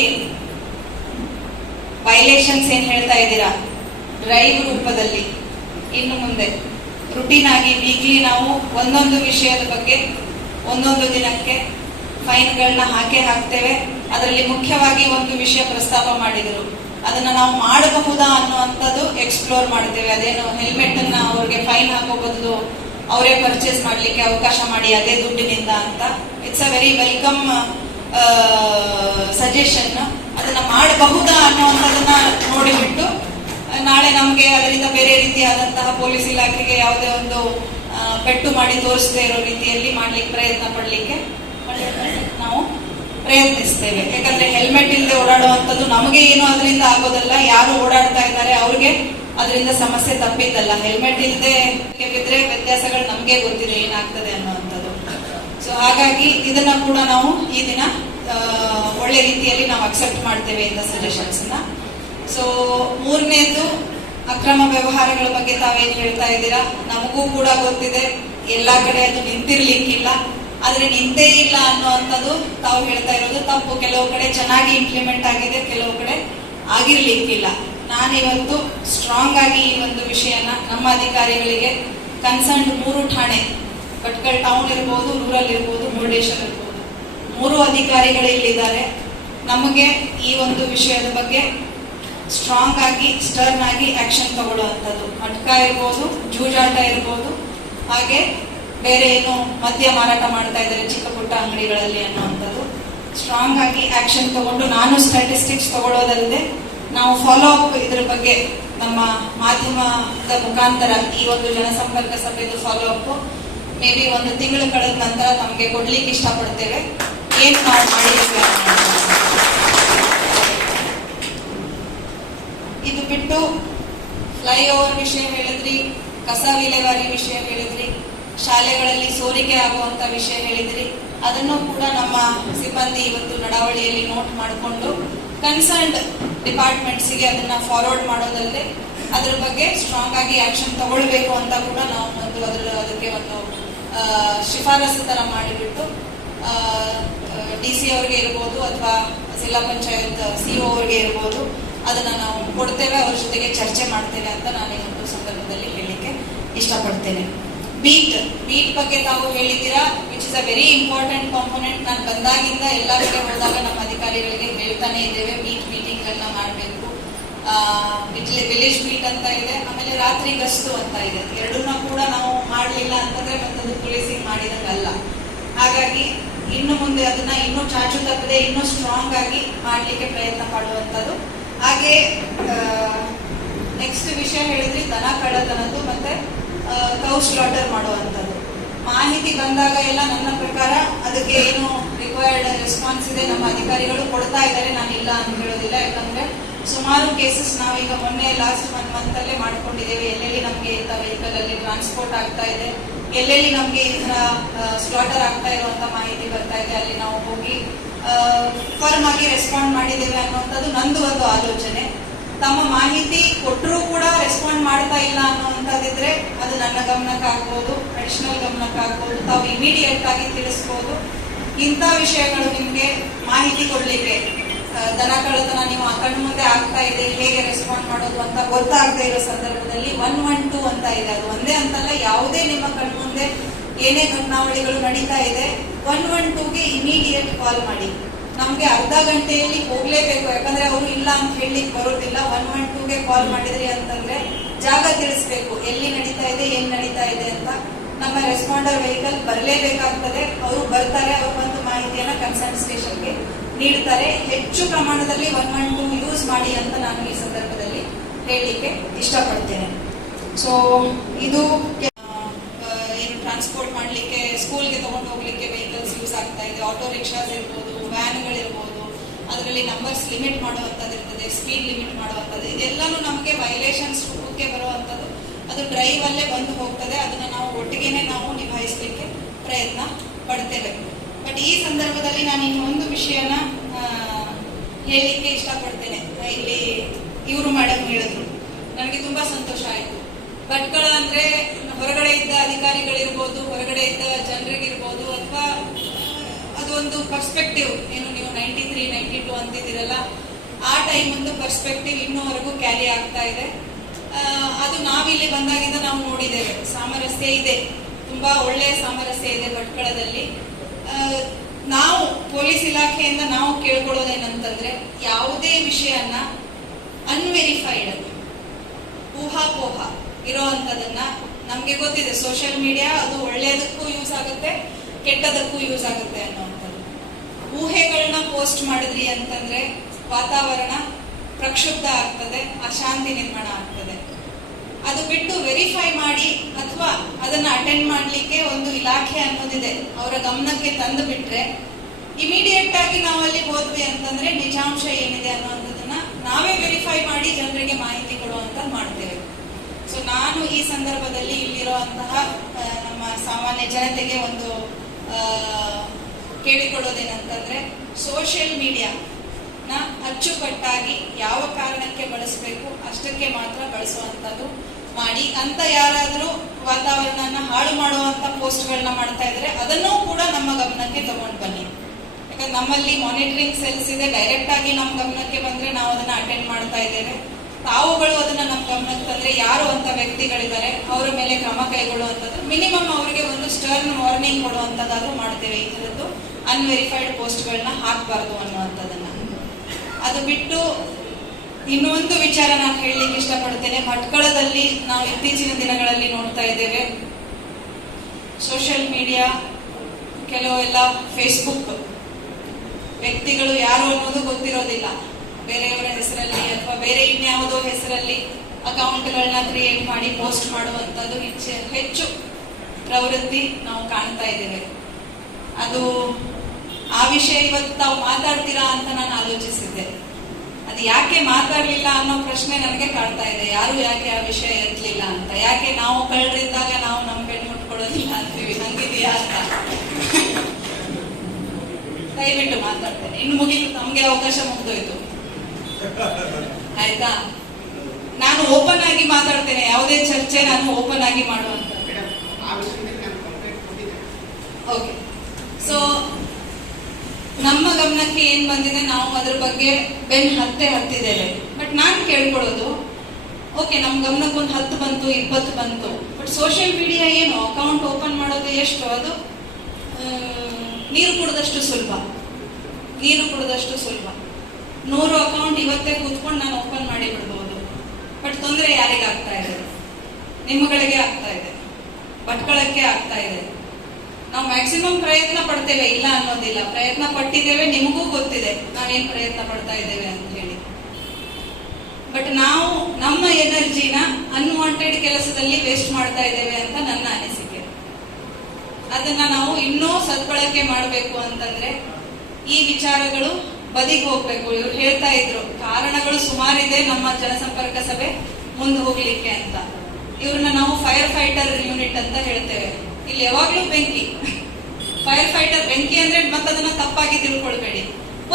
ವೈಲೇಷನ್ಸ್ ಏನ್ ಹೇಳ್ತಾ ಇದ್ದೀರಾ ಡ್ರೈವ್ ರೂಪದಲ್ಲಿ ಇನ್ನು ಮುಂದೆ ರುಟೀನ್ ಆಗಿ ವೀಕ್ಲಿ ನಾವು ಒಂದೊಂದು ವಿಷಯದ ಬಗ್ಗೆ ಒಂದೊಂದು ದಿನಕ್ಕೆ ಫೈನ್ಗಳನ್ನ ಹಾಕ್ತೇವೆ. ಅದರಲ್ಲಿ ಮುಖ್ಯವಾಗಿ ಒಂದು ವಿಷಯ ಪ್ರಸ್ತಾಪ ಮಾಡಿದರು, ಅದನ್ನ ನಾವು ಮಾಡಬಹುದಾ ಅನ್ನುವಂಥದ್ದು ಎಕ್ಸ್ಪ್ಲೋರ್ ಮಾಡ್ತೇವೆ. ಅದೇನು ಹೆಲ್ಮೆಟ್ ಅನ್ನ ಅವ್ರಿಗೆ ಫೈನ್ ಹಾಕೋ ಬದಲು ಅವರೇ ಪರ್ಚೇಸ್ ಮಾಡ್ಲಿಕ್ಕೆ ಅವಕಾಶ ಮಾಡಿ ಅದೇ ದುಡ್ಡಿನಿಂದ ಅಂತ. It's a very welcome suggestion. ಅದನ್ನ ಮಾಡಬಹುದಾ ಅನ್ನುವಂಥದ್ದನ್ನ ನೋಡಿಬಿಟ್ಟು ನಾಳೆ ನಮಗೆ ಅದರಿಂದ ಬೇರೆ ರೀತಿಯಾದಂತಹ ಪೊಲೀಸ್ ಇಲಾಖೆಗೆ ಯಾವುದೇ ಒಂದು ಪೆಟ್ಟು ಮಾಡಿ ತೋರಿಸದೇ ಇರೋ ರೀತಿಯಲ್ಲಿ ಮಾಡ್ಲಿಕ್ಕೆ ಪ್ರಯತ್ನ ಪಡ್ಲಿಕ್ಕೆ ನಾವು ಪ್ರಯತ್ನಿಸ್ತೇವೆ. ಯಾಕಂದ್ರೆ ಹೆಲ್ಮೆಟ್ ಇಲ್ಲದೆ ಓಡಾಡುವಂಥದ್ದು ನಮಗೆ ಏನು ಅದರಿಂದ ಆಗೋದಲ್ಲ, ಯಾರು ಓಡಾಡ್ತಾ ಇದ್ದಾರೆ ಅವ್ರಿಗೆ ಅದರಿಂದ ಸಮಸ್ಯೆ ತಪ್ಪಿದ್ದಲ್ಲ. ಹೆಲ್ಮೆಟ್ ಇಲ್ಲದೆ ಬಿದ್ರೆ ವ್ಯತ್ಯಾಸಗಳು ನಮಗೆ ಗೊತ್ತಿದೆ ಏನಾಗ್ತದೆ ಅನ್ನುವಂಥದ್ದು. ಸೊ ಹಾಗಾಗಿ ಇದನ್ನ ಕೂಡ ನಾವು ಈ ದಿನ ಒಳ್ಳೆ ರೀತಿಯಲ್ಲಿ ನಾವು ಅಕ್ಸೆಪ್ಟ್ ಮಾಡ್ತೇವೆ ಇಂದ ಸಜೆಷನ್ಸ್ ನ. ಸೊ ಮೂರನೇದು ಅಕ್ರಮ ವ್ಯವಹಾರಗಳ ಬಗ್ಗೆ ತಾವೇನ್ ಹೇಳ್ತಾ ಇದ್ದೀರಾ, ನಮಗೂ ಕೂಡ ಗೊತ್ತಿದೆ ಎಲ್ಲಾ ಕಡೆ ಅದು ನಿಂತಿರ್ಲಿಕ್ಕಿಲ್ಲ, ಆದ್ರೆ ನಿಂತೇ ಇಲ್ಲ ಅನ್ನುವಂಥದ್ದು ತಾವು ಹೇಳ್ತಾ ಇರೋದು ತಪ್ಪು. ಕೆಲವು ಕಡೆ ಚೆನ್ನಾಗಿ ಇಂಪ್ಲಿಮೆಂಟ್ ಆಗಿದೆ, ಕೆಲವು ಕಡೆ ಆಗಿರ್ಲಿಕ್ಕಿಲ್ಲ. ನಾನಿವತ್ತು ಸ್ಟ್ರಾಂಗ್ ಆಗಿ ಈ ಒಂದು ವಿಷಯನ ನಮ್ಮ ಅಧಿಕಾರಿಗಳಿಗೆ ಕನ್ಸರ್ನ್ 3 ಠಾಣೆ, ಭಟ್ಕಳ ಟೌನ್ ಇರ್ಬೋದು, ರೂರಲ್ ಇರ್ಬೋದು, ಮುರುಡೇಶ್ವರ ಇರ್ಬೋದು, 3 ಅಧಿಕಾರಿಗಳು ಇಲ್ಲಿದ್ದಾರೆ. ನಮಗೆ ಈ ಒಂದು ವಿಷಯದ ಬಗ್ಗೆ ಸ್ಟ್ರಾಂಗ್ ಆಗಿ ಸ್ಟರ್ನ್ ಆಗಿ ಆಕ್ಷನ್ ತಗೊಳ್ಳುವಂಥದ್ದು, ಮಟ್ಕ ಇರ್ಬೋದು, ಜೂಜಾಟ ಇರ್ಬೋದು, ಹಾಗೆ ಬೇರೆ ಏನು ಮದ್ಯ ಮಾರಾಟ ಮಾಡ್ತಾ ಇದ್ದಾರೆ ಚಿಕ್ಕ ಪುಟ್ಟ ಅಂಗಡಿಗಳಲ್ಲಿ ಅನ್ನುವಂಥದ್ದು ಸ್ಟ್ರಾಂಗ್ ಆಗಿ ಆಕ್ಷನ್ ತಗೊಂಡು, ನಾನು ಸ್ಟ್ಯಾಟಿಸ್ಟಿಕ್ಸ್ ತಗೊಳ್ಳೋದಲ್ಲದೆ ನಾವು ಫಾಲೋ ಅಪ್ ಇದ್ರ ಬಗ್ಗೆ ನಮ್ಮ ಮಾಧ್ಯಮದ ಮುಖಾಂತರ ಈ ಒಂದು ಜನಸಂಪರ್ಕ ಸಭೆದು ಫಾಲೋ ಅಪ್ ಮೇ ಬಿ 1 ತಿಂಗಳು ಕಳೆದ ನಂತರ ತಮಗೆ ಕೊಡ್ಲಿಕ್ಕೆ ಇಷ್ಟಪಡ್ತೇವೆ. ಏನ್ ನಾವು ಮಾಡಿದ್ವಿ ಇದು ಬಿಟ್ಟು ಫ್ಲೈಓವರ್ ವಿಷಯ ಹೇಳಿದ್ರಿ, ಕಸ ವಿಲೇವಾರಿ ವಿಷಯ ಹೇಳಿದ್ರಿ, ಶಾಲೆಗಳಲ್ಲಿ ಸೋರಿಕೆ ಆಗುವಂತ ವಿಷಯ ಹೇಳಿದ್ರಿ. ಅದನ್ನು ಕೂಡ ನಮ್ಮ ಸಿಬ್ಬಂದಿ ಇವತ್ತು ನಡಾವಳಿಯಲ್ಲಿ ನೋಟ್ ಮಾಡಿಕೊಂಡು ಕನ್ಸರ್ನ್ಡ್ ಡಿಪಾರ್ಟ್ಮೆಂಟ್ಸ್ಗೆ ಅದನ್ನ ಫಾರ್ವರ್ಡ್ ಮಾಡೋದಲ್ಲದೆ ಅದ್ರ ಬಗ್ಗೆ ಸ್ಟ್ರಾಂಗ್ ಆಗಿ ಆಕ್ಷನ್ ತಗೊಳ್ಬೇಕು ಅಂತ ಕೂಡ ನಾವು ಅದಕ್ಕೆ ಒಂದು ಶಿಫಾರಸು ತರ ಮಾಡಿಬಿಟ್ಟು DC ಅವರಿಗೆ ಇರ್ಬೋದು ಅಥವಾ ಜಿಲ್ಲಾ ಪಂಚಾಯತ್ ಸಿಇಒ ಅವರಿಗೆ ಇರ್ಬೋದು, ಅದನ್ನ ನಾವು ಕೊಡ್ತೇವೆ, ಅವ್ರ ಜೊತೆಗೆ ಚರ್ಚೆ ಮಾಡ್ತೇವೆ ಅಂತ ನಾನು ಈ ಒಂದು ಸಂದರ್ಭದಲ್ಲಿ ಹೇಳಲಿಕ್ಕೆ ಇಷ್ಟಪಡ್ತೇನೆ. ಬೀಟ್ ಬಗ್ಗೆ ತಾವು ಹೇಳಿದ್ದೀರಾ, which is a very important component. ನಾನು ಬಂದಾಗಿಂದ ಎಲ್ಲ ಕಡೆ ಹೋದಾಗ ನಮ್ಮ ಅಧಿಕಾರಿಗಳಿಗೆ ಹೇಳ್ತಾನೆ ಇದ್ದೇವೆ, ಮೀಟಿಂಗ್ ಗಳನ್ನ ಮಾಡಬೇಕು. ವಿಲೇಜ್ ಬೀಟ್ ಅಂತ ಇದೆ, ಆಮೇಲೆ ರಾತ್ರಿ ಗಸ್ತು ಅಂತ ಇದೆ. ಎರಡನ್ನ ಕೂಡ ನಾವು ಮಾಡಲಿಲ್ಲ ಅಂತಂದ್ರೆ ಮತ್ತದು ಪೊಲೀಸಿಂಗ್ ಮಾಡಿದಂಗಲ್ಲ. ಹಾಗಾಗಿ ಇನ್ನು ಮುಂದೆ ಅದನ್ನ ಇನ್ನೂ ಚಾಚು ತಪ್ಪದೆ ಇನ್ನೂ ಸ್ಟ್ರಾಂಗ್ ಆಗಿ ಮಾಡಲಿಕ್ಕೆ ಪ್ರಯತ್ನ ಪಡುವಂಥದ್ದು. ಹಾಗೆ ನೆಕ್ಸ್ಟ್ ವಿಷಯ ಹೇಳಿದ್ರಿ ದನ ಕಳ್ಳತನದ್ದು ಮತ್ತೆ ಕೌ ಸ್ಲಾಟರ್ ಮಾಡುವಂಥದ್ದು. ಮಾಹಿತಿ ಬಂದಾಗ ಎಲ್ಲ ನನ್ನ ಪ್ರಕಾರ ಅದಕ್ಕೆ ಏನು ರಿಕ್ವೈರ್ಡ್ ರೆಸ್ಪಾನ್ಸ್ ಇದೆ ನಮ್ಮ ಅಧಿಕಾರಿಗಳು ಕೊಡ್ತಾ ಇದ್ದಾರೆ, ನಾನು ಇಲ್ಲ ಅಂತ ಹೇಳೋದಿಲ್ಲ. ಯಾಕಂದ್ರೆ ಸುಮಾರು ಕೇಸಸ್ ನಾವೀಗ ಮೊನ್ನೆ ಲಾಸ್ಟ್ 1 month ಅಲ್ಲೇ ಮಾಡ್ಕೊಂಡಿದ್ದೇವೆ. ಎಲ್ಲೆಲ್ಲಿ ನಮ್ಗೆ ಇಂಥ ವೆಹಿಕಲ್ ಅಲ್ಲಿ ಟ್ರಾನ್ಸ್ಪೋರ್ಟ್ ಆಗ್ತಾ ಇದೆ, ಎಲ್ಲೆಲ್ಲಿ ನಮ್ಗೆ ಈ ತರ ಸ್ಲಾಟರ್ ಆಗ್ತಾ ಇರುವಂತ ಮಾಹಿತಿ ಬರ್ತಾ ಇದೆ, ಅಲ್ಲಿ ನಾವು ಹೋಗಿ ಫರ್ಮ್ ಆಗಿ ರೆಸ್ಪಾಂಡ್ ಮಾಡಿದ್ದೇವೆ ಅನ್ನುವಂಥದ್ದು ನಂದು ಒಂದು ಆಲೋಚನೆ. ತಮ್ಮ ಮಾಹಿತಿ ಕೊಟ್ಟರೂ ಕೂಡ ರೆಸ್ಪಾಂಡ್ ಮಾಡ್ತಾ ಇಲ್ಲ ಅನ್ನುವಂಥದ್ದಿದ್ರೆ ಅದು ನನ್ನ ಗಮನಕ್ಕೆ ಆಗ್ಬೋದು, ಅಡಿಷನಲ್ ಗಮನಕ್ಕೆ ಆಗ್ಬೋದು, ತಾವು ಇಮಿಡಿಯೇಟ್ ಆಗಿ ತಿಳಿಸ್ಬೋದು. ಇಂಥ ವಿಷಯಗಳು ನಿಮ್ಗೆ ಮಾಹಿತಿ ಕೊಡ್ಲಿಕ್ಕೆ, ದನ ಕಳ್ಳತನ ನೀವು ಕಣ್ಣು ಮುಂದೆ ಆಗ್ತಾ ಇದೆ, ಹೇಗೆ ರೆಸ್ಪಾಂಡ್ ಮಾಡೋದು ಅಂತ ಗೊತ್ತಾಗದೇ ಇರೋ ಸಂದರ್ಭದಲ್ಲಿ 112 ಅಂತ ಇದೆ. ಅದು ಒಂದೇ ಅಂತಲ್ಲ, ಯಾವುದೇ ನಿಮ್ಮ ಕಣ್ಣು ಮುಂದೆ ಏನೇ ಘಟನಾವಳಿಗಳು ನಡೀತಾ ಇದೆ 112ಗೆ ಇಮಿಡಿಯೇಟ್ ಕಾಲ್ ಮಾಡಿ. ನಮ್ಗೆ ಅರ್ಧ ಗಂಟೆಯಲ್ಲಿ ಹೋಗ್ಲೇಬೇಕು, ಯಾಕಂದ್ರೆ ಅವರು ಇಲ್ಲ ಅಂತ ಹೇಳಲಿಕ್ಕೆ ಬರೋದಿಲ್ಲ. 112ಗೆ ಕಾಲ್ ಮಾಡಿದ್ರಿ ಅಂತಂದ್ರೆ ಜಾಗ ತಿಳಿಸ್ಬೇಕು, ಎಲ್ಲಿ ನಡೀತಾ ಇದೆ, ಏನ್ ನಡೀತಾ ಇದೆ ಅಂತ. ನಮ್ಮ ರೆಸ್ಪಾಂಡರ್ ವೆಹಿಕಲ್ ಬರಲೇಬೇಕಾಗ್ತದೆ, ಅವರು ಬರ್ತಾರೆ, ಅವ್ರು ಬಂದು ಮಾಹಿತಿಯನ್ನ ಕನ್ಸರ್ನ್ ಸ್ಟೇಷನ್ಗೆ ನೀಡ್ತಾರೆ. ಹೆಚ್ಚು ಪ್ರಮಾಣದಲ್ಲಿ 112 ಯೂಸ್ ಮಾಡಿ ಅಂತ ನಾನು ಈ ಸಂದರ್ಭದಲ್ಲಿ ಹೇಳಲಿಕ್ಕೆ ಇಷ್ಟಪಡ್ತೇನೆ. ಸೊ ಇದು ಏನು ಟ್ರಾನ್ಸ್ಪೋರ್ಟ್ ಮಾಡಲಿಕ್ಕೆ, ಸ್ಕೂಲ್ಗೆ ತಗೊಂಡು ಹೋಗ್ಲಿಕ್ಕೆ ವೆಹಿಕಲ್ಸ್ ಯೂಸ್ ಆಗ್ತಾ ಇದೆ. ಆಟೋ ರಿಕ್ಷಾಸ್ ಇರ್ಬೋದು, ವ್ಯಾನ್ಗಳಿರ್ಬೋದು, ಅದರಲ್ಲಿ ನಂಬರ್ಸ್ ಲಿಮಿಟ್ ಮಾಡುವಂಥದ್ದು ಇರ್ತದೆ, ಸ್ಪೀಡ್ ಲಿಮಿಟ್ ಮಾಡುವಂಥದ್ದು, ಇದೆಲ್ಲಾನು ನಮಗೆ ವೈಲೇಷನ್ಸ್ ರೂಪಕ್ಕೆ ಬರುವಂಥದ್ದು. ಅದು ಡ್ರೈವ್ ಅಲ್ಲೇ ಬಂದು ಹೋಗ್ತದೆ, ಅದನ್ನ ನಾವು ಒಟ್ಟಿಗೆನೆ ನಾವು ನಿಭಾಯಿಸಲಿಕ್ಕೆ ಪ್ರಯತ್ನ ಪಡ್ತೇವೆ. ಬಟ್ ಈ ಸಂದರ್ಭದಲ್ಲಿ ನಾನು ಇನ್ನೊಂದು ವಿಷಯನ ಹೇಳಲಿಕ್ಕೆ ಇಷ್ಟಪಡ್ತೇನೆ. ಇಲ್ಲಿ ಇವರು ಮೇಡಮ್ ಹೇಳಿದ್ರು, ನನಗೆ ತುಂಬಾ ಸಂತೋಷ ಆಯಿತು. ಭಟ್ಕಳ ಅಂದ್ರೆ ಹೊರಗಡೆ ಇದ್ದ ಅಧಿಕಾರಿಗಳಿರ್ಬೋದು, ಹೊರಗಡೆ ಇದ್ದ ಜನರಿಗಿರ್ಬೋದು, ಅಥವಾ ಅದೊಂದು ಪರ್ಸ್ಪೆಕ್ಟಿವ್, ಏನು ನೀವು 93, 92 ಅಂತಿದ್ದೀರಲ್ಲ, ಆ ಟೈಮ್ ಒಂದು ಪರ್ಸ್ಪೆಕ್ಟಿವ್ ಇನ್ನೂವರೆಗೂ ಕ್ಯಾರಿ ಆಗ್ತಾ ಇದೆ. ಅದು ನಾವಿಲ್ಲಿ ಬಂದಾಗಿಂದ ನಾವು ನೋಡಿದ್ದೇವೆ. ಸಾಮರಸ್ಯ ಇದೆ, ತುಂಬಾ ಒಳ್ಳೆಯ ಸಾಮರಸ್ಯ ಇದೆ ಭಟ್ಕಳದಲ್ಲಿ. ನಾವು ಪೊಲೀಸ್ ಇಲಾಖೆಯಿಂದ ನಾವು ಕೇಳ್ಕೊಳ್ಳೋದೇನಂತಂದ್ರೆ, ಯಾವುದೇ ವಿಷಯನ ಅನ್ವೆರಿಫೈಡ್, ಊಹಾಪೋಹ ಇರೋವಂಥದನ್ನ, ನಮ್ಗೆ ಗೊತ್ತಿದೆ ಸೋಷಿಯಲ್ ಮೀಡಿಯಾ ಅದು ಒಳ್ಳೆಯದಕ್ಕೂ ಯೂಸ್ ಆಗುತ್ತೆ, ಕೆಟ್ಟದಕ್ಕೂ ಯೂಸ್ ಆಗುತ್ತೆ ಅನ್ನೋವಂಥದ್ದು. ಊಹೆಗಳನ್ನ ಪೋಸ್ಟ್ ಮಾಡಿದ್ರಿ ಅಂತಂದ್ರೆ ವಾತಾವರಣ ಪ್ರಕ್ಷುಬ್ಧ ಆಗ್ತದೆ, ಅಶಾಂತಿ ನಿರ್ಮಾಣ ಆಗ್ತದೆ. ಅದು ಬಿಟ್ಟು ವೆರಿಫೈ ಮಾಡಿ ಅಥವಾ ಅದನ್ನ ಅಟೆಂಡ್ ಮಾಡ್ಲಿಕ್ಕೆ ಒಂದು ಇಲಾಖೆ ಅನ್ನೋದಿದೆ, ಅವರ ಗಮನಕ್ಕೆ ತಂದು ಬಿಟ್ರೆ ಇಮಿಡಿಯೇಟ್ ಆಗಿ ನಾವು ಅಲ್ಲಿ ಹೋದ್ವಿ ಅಂತಂದ್ರೆ ನಿಜಾಂಶ ಏನಿದೆ ಅನ್ನೋದನ್ನ ನಾವೇ ವೆರಿಫೈ ಮಾಡಿ ಜನರಿಗೆ ಮಾಹಿತಿ ಕೊಡುವಂತ ಮಾಡ್ತೇವೆ. ಸೊ ನಾನು ಈ ಸಂದರ್ಭದಲ್ಲಿ ಇಲ್ಲಿರುವಂತಹ ನಮ್ಮ ಸಾಮಾನ್ಯ ಜನತೆಗೆ ಒಂದು ಕೇಳಿಕೊಳ್ಳೋದೇನಂತಂದ್ರೆ, ಸೋಷಿಯಲ್ ಮೀಡಿಯಾ ಅಚ್ಚುಕಟ್ಟಾಗಿ ಯಾವ ಕಾರಣಕ್ಕೆ ಬಳಸಬೇಕು ಅಷ್ಟಕ್ಕೆ ಮಾತ್ರ ಬಳಸುವಂತದ್ದು ಮಾಡಿ. ಅಂತ ಯಾರಾದ್ರೂ ವಾತಾವರಣನ ಹಾಳು ಮಾಡುವಂತ ಪೋಸ್ಟ್ಗಳನ್ನ ಮಾಡ್ತಾ ಇದ್ರೆ ಅದನ್ನೂ ಕೂಡ ನಮ್ಮ ಗಮನಕ್ಕೆ ತಗೊಂಡು ಬನ್ನಿ. ಯಾಕಂದ್ರೆ ನಮ್ಮಲ್ಲಿ ಮಾನಿಟರಿಂಗ್ ಸೆಲ್ಸ್ ಇದೆ, ಡೈರೆಕ್ಟ್ ಆಗಿ ನಮ್ಮ ಗಮನಕ್ಕೆ ಬಂದ್ರೆ ನಾವು ಅದನ್ನ ಅಟೆಂಡ್ ಮಾಡ್ತಾ ಇದ್ದೇವೆ. ತಾವುಗಳು ಅದನ್ನ ನಮ್ಮ ಗಮನಕ್ಕೆ ತಂದ್ರೆ ಯಾರು ಅಂತ ವ್ಯಕ್ತಿಗಳಿದ್ದಾರೆ ಅವರ ಮೇಲೆ ಕ್ರಮ ಕೈಗೊಳ್ಳುವಂಥದ್ದು, ಮಿನಿಮಮ್ ಅವರಿಗೆ ಒಂದು ಸ್ಟರ್ನ್ ವಾರ್ನಿಂಗ್ ಕೊಡುವಂತದ್ದಾದ್ರೂ ಮಾಡ್ತೇವೆ. ಈ ತರದ್ದು ಅನ್ವೆರಿಫೈಡ್ ಪೋಸ್ಟ್ಗಳನ್ನ ಹಾಕಬಾರ್ದು ಅನ್ನುವಂಥದ್ದನ್ನ. ಅದು ಬಿಟ್ಟು ಇನ್ನೊಂದು ವಿಚಾರ ನಾನು ಹೇಳಲಿಕ್ಕೆ ಇಷ್ಟಪಡ್ತೇನೆ. ಭಟ್ಕಳದಲ್ಲಿ ನಾವು ಇತ್ತೀಚಿನ ದಿನಗಳಲ್ಲಿ ನೋಡ್ತಾ ಇದ್ದೇವೆ, ಸೋಷಿಯಲ್ ಮೀಡಿಯಾ, ಕೆಲವೆಲ್ಲ ಫೇಸ್ಬುಕ್ ವ್ಯಕ್ತಿಗಳು ಯಾರು ಅನ್ನೋದು ಗೊತ್ತಿರೋದಿಲ್ಲ, ಬೇರೆಯವರ ಹೆಸರಲ್ಲಿ ಅಥವಾ ಬೇರೆ ಇನ್ಯಾವುದೋ ಹೆಸರಲ್ಲಿ ಅಕೌಂಟ್ಗಳನ್ನ ಕ್ರಿಯೇಟ್ ಮಾಡಿ ಪೋಸ್ಟ್ ಮಾಡುವಂಥದ್ದು ಹೆಚ್ಚು ಪ್ರವೃತ್ತಿ ನಾವು ಕಾಣ್ತಾ ಇದ್ದೇವೆ. ಅದು ಆ ವಿಷಯ ಇವತ್ತು ತಾವು ಮಾತಾಡ್ತೀರಾ ಅಂತ ನಾನು ಆಲೋಚಿಸಿದ್ದೆ. ಅದು ಯಾಕೆ ಮಾತಾಡ್ಲಿಲ್ಲ ಅನ್ನೋ ಪ್ರಶ್ನೆ ನನಗೆ ಕಾಡ್ತಾ ಇದೆ. ಯಾರು ಯಾಕೆ ಆ ವಿಷಯ ಎತ್ತಲಿಲ್ಲ ಅಂತ. ಯಾಕೆ ನಾವು ಕಳ್ಳರಿದ್ದಾಗ ನಾವು ನಮ್ಮ ಬೆನ್ನು ಮುಟ್ಕೊಳ್ಳೋದಿಲ್ಲ ಅಂತೀವಿ, ಹಂಗಿದೆಯಾ ಅಂತ. ದಯವಿಟ್ಟು ಮಾತಾಡ್ತೇನೆ. ಇನ್ನು ಮುಗಿದು ನಮ್ಗೆ ಅವಕಾಶ ಮುಗ್ದೋಯ್ತು, ಆಯ್ತಾ? ನಾನು ಓಪನ್ ಆಗಿ ಮಾತಾಡ್ತೇನೆ, ಯಾವುದೇ ಚರ್ಚೆ ನಾನು ಓಪನ್ ಆಗಿ ಮಾಡುವಂತ. ಓಕೆ, ಸೊ ನಮ್ಮ ಗಮನಕ್ಕೆ ಏನ್ ಬಂದಿದೆ ನಾವು ಅದ್ರ ಬಗ್ಗೆ ಹತ್ತಿದ್ದೇವೆ. ಬಟ್ ನಾನು ಕೇಳ್ಕೊಳ್ಳೋದು, ಓಕೆ ನಮ್ ಗಮನಕ್ಕೆ ಒಂದು 10 ಬಂತು 20 ಬಂತು, ಬಟ್ ಸೋಷಿಯಲ್ ಮೀಡಿಯಾ ಏನು ಅಕೌಂಟ್ ಓಪನ್ ಮಾಡೋದು ಎಷ್ಟು, ಅದು ನೀರು ಕುಡಿದಷ್ಟು ಸುಲಭ. 100 ಅಕೌಂಟ್ ಇವತ್ತೇ ಕೂತ್ಕೊಂಡು ನಾನು ಓಪನ್ ಮಾಡಿ ಬಿಡ್ಬೋದು. ಬಟ್ ತೊಂದರೆ ಯಾರಿಗೆ ಆಗ್ತಾ ಇದೆ? ನಿಮ್ಮಗಳಿಗೆ ಆಗ್ತಾ ಇದೆ, ಭಟ್ಕಳಕ್ಕೆ ಆಗ್ತಾ ಇದೆ. ನಾವು ಮ್ಯಾಕ್ಸಿಮಮ್ ಪ್ರಯತ್ನ ಪಡ್ತೇವೆ, ಇಲ್ಲ ಅನ್ನೋದಿಲ್ಲ, ಪ್ರಯತ್ನ ಪಟ್ಟಿದ್ದೇವೆ, ನಿಮಗೂ ಗೊತ್ತಿದೆ ನಾವೇನ್ ಪ್ರಯತ್ನ ಪಡ್ತಾ ಇದ್ದೇವೆ ಅಂತ ಹೇಳಿ. ಬಟ್ ನಾವು ನಮ್ಮ ಎನರ್ಜಿನ ಅನ್ವಾಂಟೆಡ್ ಕೆಲಸದಲ್ಲಿ ವೇಸ್ಟ್ ಮಾಡ್ತಾ ಇದ್ದೇವೆ ಅಂತ ನನ್ನ ಅನಿಸಿಕೆ. ಅದನ್ನ ನಾವು ಇನ್ನೂ ಸದ್ಬಳಕೆ ಮಾಡಬೇಕು ಅಂತಂದ್ರೆ ಈ ವಿಚಾರಗಳು ಬದಿಗೆ ಹೋಗ್ಬೇಕು. ಇವ್ರು ಹೇಳ್ತಾ ಇದ್ರು ಕಾರಣಗಳು ಸುಮಾರಿದೆ ನಮ್ಮ ಜನಸಂಪರ್ಕ ಸಭೆ ಮುಂದೆ ಹೋಗ್ಲಿಕ್ಕೆ ಅಂತ. ಇವ್ರನ್ನ ನಾವು ಫೈರ್ ಫೈಟರ್ ಯೂನಿಟ್ ಅಂತ ಹೇಳ್ತೇವೆ. ಇಲ್ಲಿ ಯಾವಾಗ್ಲೂ ಬೆಂಕಿ, ಫೈರ್ ಫೈಟರ್ ಬೆಂಕಿ ಅಂದ್ರೆ ಮತ್ತದನ್ನ ತಪ್ಪಾಗಿ ತಿಳ್ಕೊಳ್ಬೇಡಿ.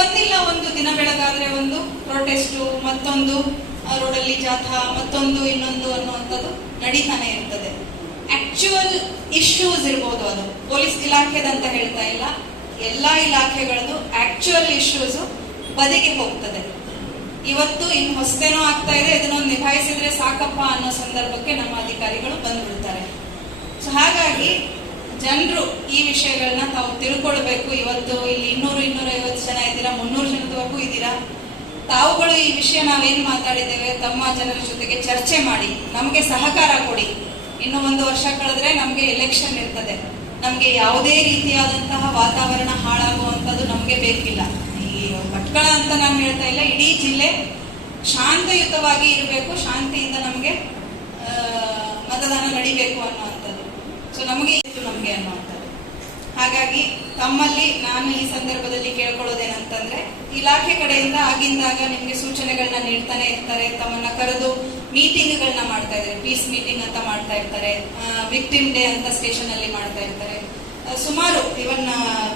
ಒಂದಿಲ್ಲ ಒಂದು ದಿನ ಬೆಳಗಾದ್ರೆ ಒಂದು ಪ್ರೊಟೆಸ್ಟು, ಮತ್ತೊಂದು ರೋಡಲ್ಲಿ ಜಾಥಾ, ಮತ್ತೊಂದು ಇನ್ನೊಂದು ಅನ್ನುವಂಥದ್ದು ನಡೀತಾನೆ ಇರ್ತದೆ. ಆಕ್ಚುಯಲ್ ಇಶ್ಯೂಸ್ ಇರ್ಬೋದು, ಅದು ಪೊಲೀಸ್ ಇಲಾಖೆದಂತ ಹೇಳ್ತಾ ಇಲ್ಲ, ಎಲ್ಲಾ ಇಲಾಖೆಗಳದ್ದು ಆಕ್ಚುಯಲ್ ಇಶ್ಯೂಸ್ ಬದಿಗೆ ಹೋಗ್ತದೆ. ಇವತ್ತು ಇನ್ನು ಹೊಸದೇನೋ ಆಗ್ತಾ ಇದೆ, ಇದನ್ನೊಂದು ನಿಭಾಯಿಸಿದ್ರೆ ಸಾಕಪ್ಪ ಅನ್ನೋ ಸಂದರ್ಭಕ್ಕೆ ನಮ್ಮ ಅಧಿಕಾರಿಗಳು ಬಂದ್ಬಿಡ್ತಾರೆ. ಸೊ ಹಾಗಾಗಿ ಜನರು ಈ ವಿಷಯಗಳನ್ನ ತಾವು ತಿಳ್ಕೊಳ್ಬೇಕು. ಇವತ್ತು ಇಲ್ಲಿ 200-250 ಜನ ಇದ್ದೀರಾ, 300 ಜನದವರೆಗೂ ಇದ್ದೀರಾ. ತಾವುಗಳು ಈ ವಿಷಯ ನಾವೇನ್ ಮಾತಾಡಿದ್ದೇವೆ ತಮ್ಮ ಜನರ ಜೊತೆಗೆ ಚರ್ಚೆ ಮಾಡಿ ನಮಗೆ ಸಹಕಾರ ಕೊಡಿ. ಇನ್ನು 1 ವರ್ಷ ಕಳೆದ್ರೆ ನಮ್ಗೆ ಎಲೆಕ್ಷನ್ ಇರ್ತದೆ. ನಮ್ಗೆ ಯಾವುದೇ ರೀತಿಯಾದಂತಹ ವಾತಾವರಣ ಹಾಳಾಗುವಂಥದ್ದು ನಮ್ಗೆ ಬೇಕಿಲ್ಲ. ಈ ಭಟ್ಕಳ ಅಂತ ನಾನು ಹೇಳ್ತಾ ಇಲ್ಲ, ಇಡೀ ಜಿಲ್ಲೆ ಶಾಂತಯುತವಾಗಿ ಇರಬೇಕು, ಶಾಂತಿಯಿಂದ ನಮ್ಗೆ ಮತದಾನ ನಡಿಬೇಕು ಅನ್ನುವಂಥದ್ದು. ಸೊ ನಮಗೆ ಅನ್ನುವಂಥದ್ದು. ಹಾಗಾಗಿ ತಮ್ಮಲ್ಲಿ ನಾನು ಈ ಸಂದರ್ಭದಲ್ಲಿ ಕೇಳ್ಕೊಳ್ಳೋದೇನಂತಂದ್ರೆ, ಇಲಾಖೆ ಕಡೆಯಿಂದ ಆಗಿಂದಾಗ ನಿಮ್ಗೆ ಸೂಚನೆಗಳನ್ನ ನೀಡ್ತಾನೆ ಇರ್ತಾರೆ. ತಮ್ಮನ್ನ ಕರೆದು ಮೀಟಿಂಗ್ಗಳನ್ನ ಮಾಡ್ತಾ ಇದ್ದಾರೆ, ಪೀಸ್ ಮೀಟಿಂಗ್ ಅಂತ ಮಾಡ್ತಾ ಇರ್ತಾರೆ, ವಿಕ್ಟಿಮ್ ಡೇ ಅಂತ ಸ್ಟೇಷನ್ ಅಲ್ಲಿ ಮಾಡ್ತಾ ಇರ್ತಾರೆ. ಸುಮಾರು ಇವನ್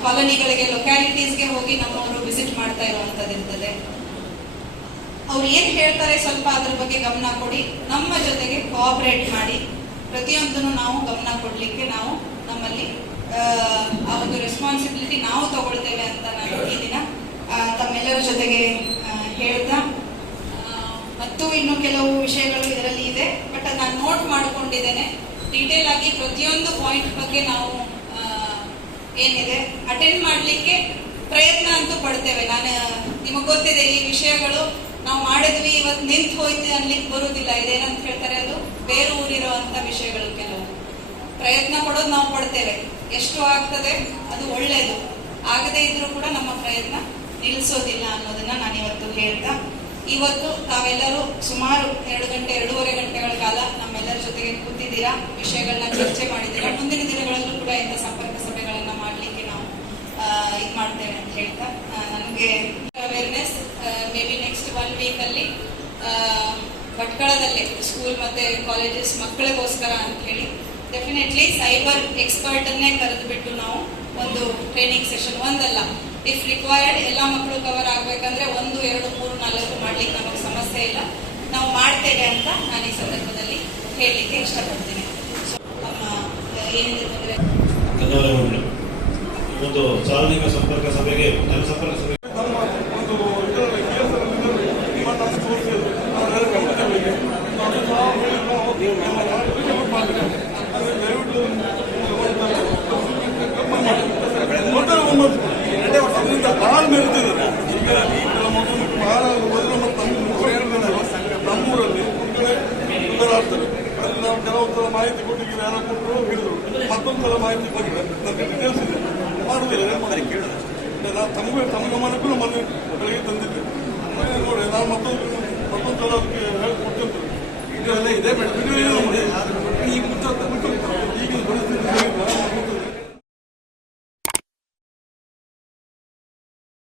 ಕಾಲೋನಿಗಳಿಗೆ, ಲೊಕ್ಯಾಲಿಟೀಸ್ಗೆ ಹೋಗಿ ನಮ್ಮವರು ವಿಸಿಟ್ ಮಾಡ್ತಾ ಇರುವಂತದ್ದು ಇರ್ತದೆ. ಅವ್ರು ಏನ್ ಹೇಳ್ತಾರೆ ಸ್ವಲ್ಪ ಅದ್ರ ಬಗ್ಗೆ ಗಮನ ಕೊಡಿ, ನಮ್ಮ ಜೊತೆಗೆ ಕೋಆಪರೇಟ್ ಮಾಡಿ, ಪ್ರತಿಯೊಂದನ್ನು ನಾವು ಗಮನ ಕೊಡ್ಲಿಕ್ಕೆ ನಾವು ನಮ್ಮಲ್ಲಿ ಆ ಒಂದು ರೆಸ್ಪಾನ್ಸಿಬಿಲಿಟಿ ನಾವು ತಗೊಳ್ತೇವೆ ಅಂತ ನಾನು ಈ ದಿನ ತಮ್ಮೆಲ್ಲರ ಜೊತೆಗೆ ಹೇಳ್ತಾ, ಮತ್ತು ಇನ್ನು ಕೆಲವು ವಿಷಯಗಳು ಇದರಲ್ಲಿ ಇದೆ, ಬಟ್ ನಾನು ನೋಟ್ ಮಾಡಿಕೊಂಡಿದ್ದೇನೆ. ಡೀಟೇಲ್ ಆಗಿ ಪ್ರತಿಯೊಂದು ಪಾಯಿಂಟ್ ಬಗ್ಗೆ ನಾವು ಏನಿದೆ ಅಟೆಂಡ್ ಮಾಡ್ಲಿಕ್ಕೆ ಪ್ರಯತ್ನ ಅಂತೂ ಪಡ್ತೇವೆ. ನಾನು ನಿಮಗೆ ಗೊತ್ತಿದೆ ಈ ವಿಷಯಗಳು ನಾವು ಮಾಡಿದ್ವಿ ಇವತ್ತು ನಿಂತು ಹೋಯ್ತು ಅನ್ಲಿಕ್ಕೆ ಬರುವುದಿಲ್ಲ. ಇದೇನಂತ ಹೇಳ್ತಾರೆ, ಅದು ಬೇರೆ ಊರಿರುವಂತ ವಿಷಯಗಳು. ಕೆಲವು ಪ್ರಯತ್ನ ಪಡೋದು ನಾವು ಪಡ್ತೇವೆ, ಎಷ್ಟು ಆಗ್ತದೆ ಅದು ಒಳ್ಳೇದು, ಆಗದೇ ಇದ್ರೂ ಕೂಡ ನಮ್ಮ ಪ್ರಯತ್ನ ನಿಲ್ಲಿಸೋದಿಲ್ಲ ಅನ್ನೋದನ್ನ ನಾನು ಇವತ್ತು ಹೇಳ್ತಾ, ಇವತ್ತು ತಾವೆಲ್ಲರೂ ಸುಮಾರು 2-2.5 ಗಂಟೆಗಳ ಕಾಲ ನಮ್ಮೆಲ್ಲರ ಜೊತೆಗೆ ಕೂತಿದ್ದೀರಾ, ವಿಷಯಗಳನ್ನ ಚರ್ಚೆ ಮಾಡಿದ್ದೀರಾ. ಮುಂದಿನ ದಿನಗಳಲ್ಲೂ ಕೂಡ ಇಂಥ ಸಂಪರ್ಕ ಸಭೆಗಳನ್ನ ಮಾಡ್ಲಿಕ್ಕೆ ನಾವು ಇದು ಮಾಡ್ತೇವೆ ಅಂತ ಹೇಳ್ತಾ, ನನಗೆ awareness may be next 1 week ಅಲ್ಲಿ ಭಟ್ಕಳದಲ್ಲೇ ಸ್ಕೂಲ್ ಮತ್ತೆ ಕಾಲೇಜಸ್ ಮಕ್ಕಳಿಗೋಸ್ಕರ ಅಂತ ಹೇಳಿ ಡೆಫಿನೆಟ್ಲಿ ಸೈಬರ್ ಎಕ್ಸ್ಪರ್ಟ್ ಅನ್ನೇ ಕರೆದು ಬಿಟ್ಟು ನಾವು ಒಂದು ಟ್ರೈನಿಂಗ್ ಸೆಷನ್, ಒಂದಲ್ಲ ಇಫ್ ರಿಕ್ವೈರ್ಡ್ ಎಲ್ಲ ಮಕ್ಕಳು ಕವರ್ ಆಗ್ಬೇಕಂದ್ರೆ 1, 2, 3, 4 ಮಾಡ್ಲಿಕ್ಕೆ ನಮಗೆ ಸಮಸ್ಯೆ ಇಲ್ಲ, ನಾವು ಮಾಡ್ತೇವೆ ಅಂತ ನಾನು ಈ ಸಂದರ್ಭದಲ್ಲಿ ಹೇಳಲಿಕ್ಕೆ ಇಷ್ಟಪಡ್ತೀನಿ. ಏನಿದೆ ತೊಂದರೆ ಧನ್ಯವಾದಗಳು. ಒಂದು ಸಾರ್ವಜನಿಕ ಸಂಪರ್ಕ ಸಭೆಗೆ ಜನಸಂಪರ್ಕ ಸಭೆ ಭಾಳ ಮೆರೆದಿದ್ದಾರೆ. ಈಗ ನಮ್ಮೂರಲ್ಲಿ ಒಂದು ಕಡೆ ಆಗ್ತದೆ, ಅಲ್ಲಿ ನಾವು ಕೆಲವೊಂದು ಮಾಹಿತಿ ಕೊಟ್ಟಿದ್ದೀವಿ, ಯಾರೋ ಕೊಟ್ಟರು ಹಿಡಿದ್ರು, ಮತ್ತೊಂದು ಮಾಹಿತಿ ಬಂದಿದೆ, ನಮಗೆ ಡೀಟೇಲ್ಸ್ ಇದೆ, ಮಾಡುವುದಿಲ್ಲ. ನಾವು ತಮ್ಮ ಗಮನಕ್ಕೂ ನಮ್ಮ ಬೆಳಗ್ಗೆ ತಂದಿದ್ದೆ ನೋಡಿ, ನಾವು ಮತ್ತೊಂದು ಸಲ ಅದಕ್ಕೆ ಹೇಳ್ಕೊಡ್ತಿರ್ತೀವಿ. ಇದೆಲ್ಲ ಇದೆ ಮೇಡಮ್,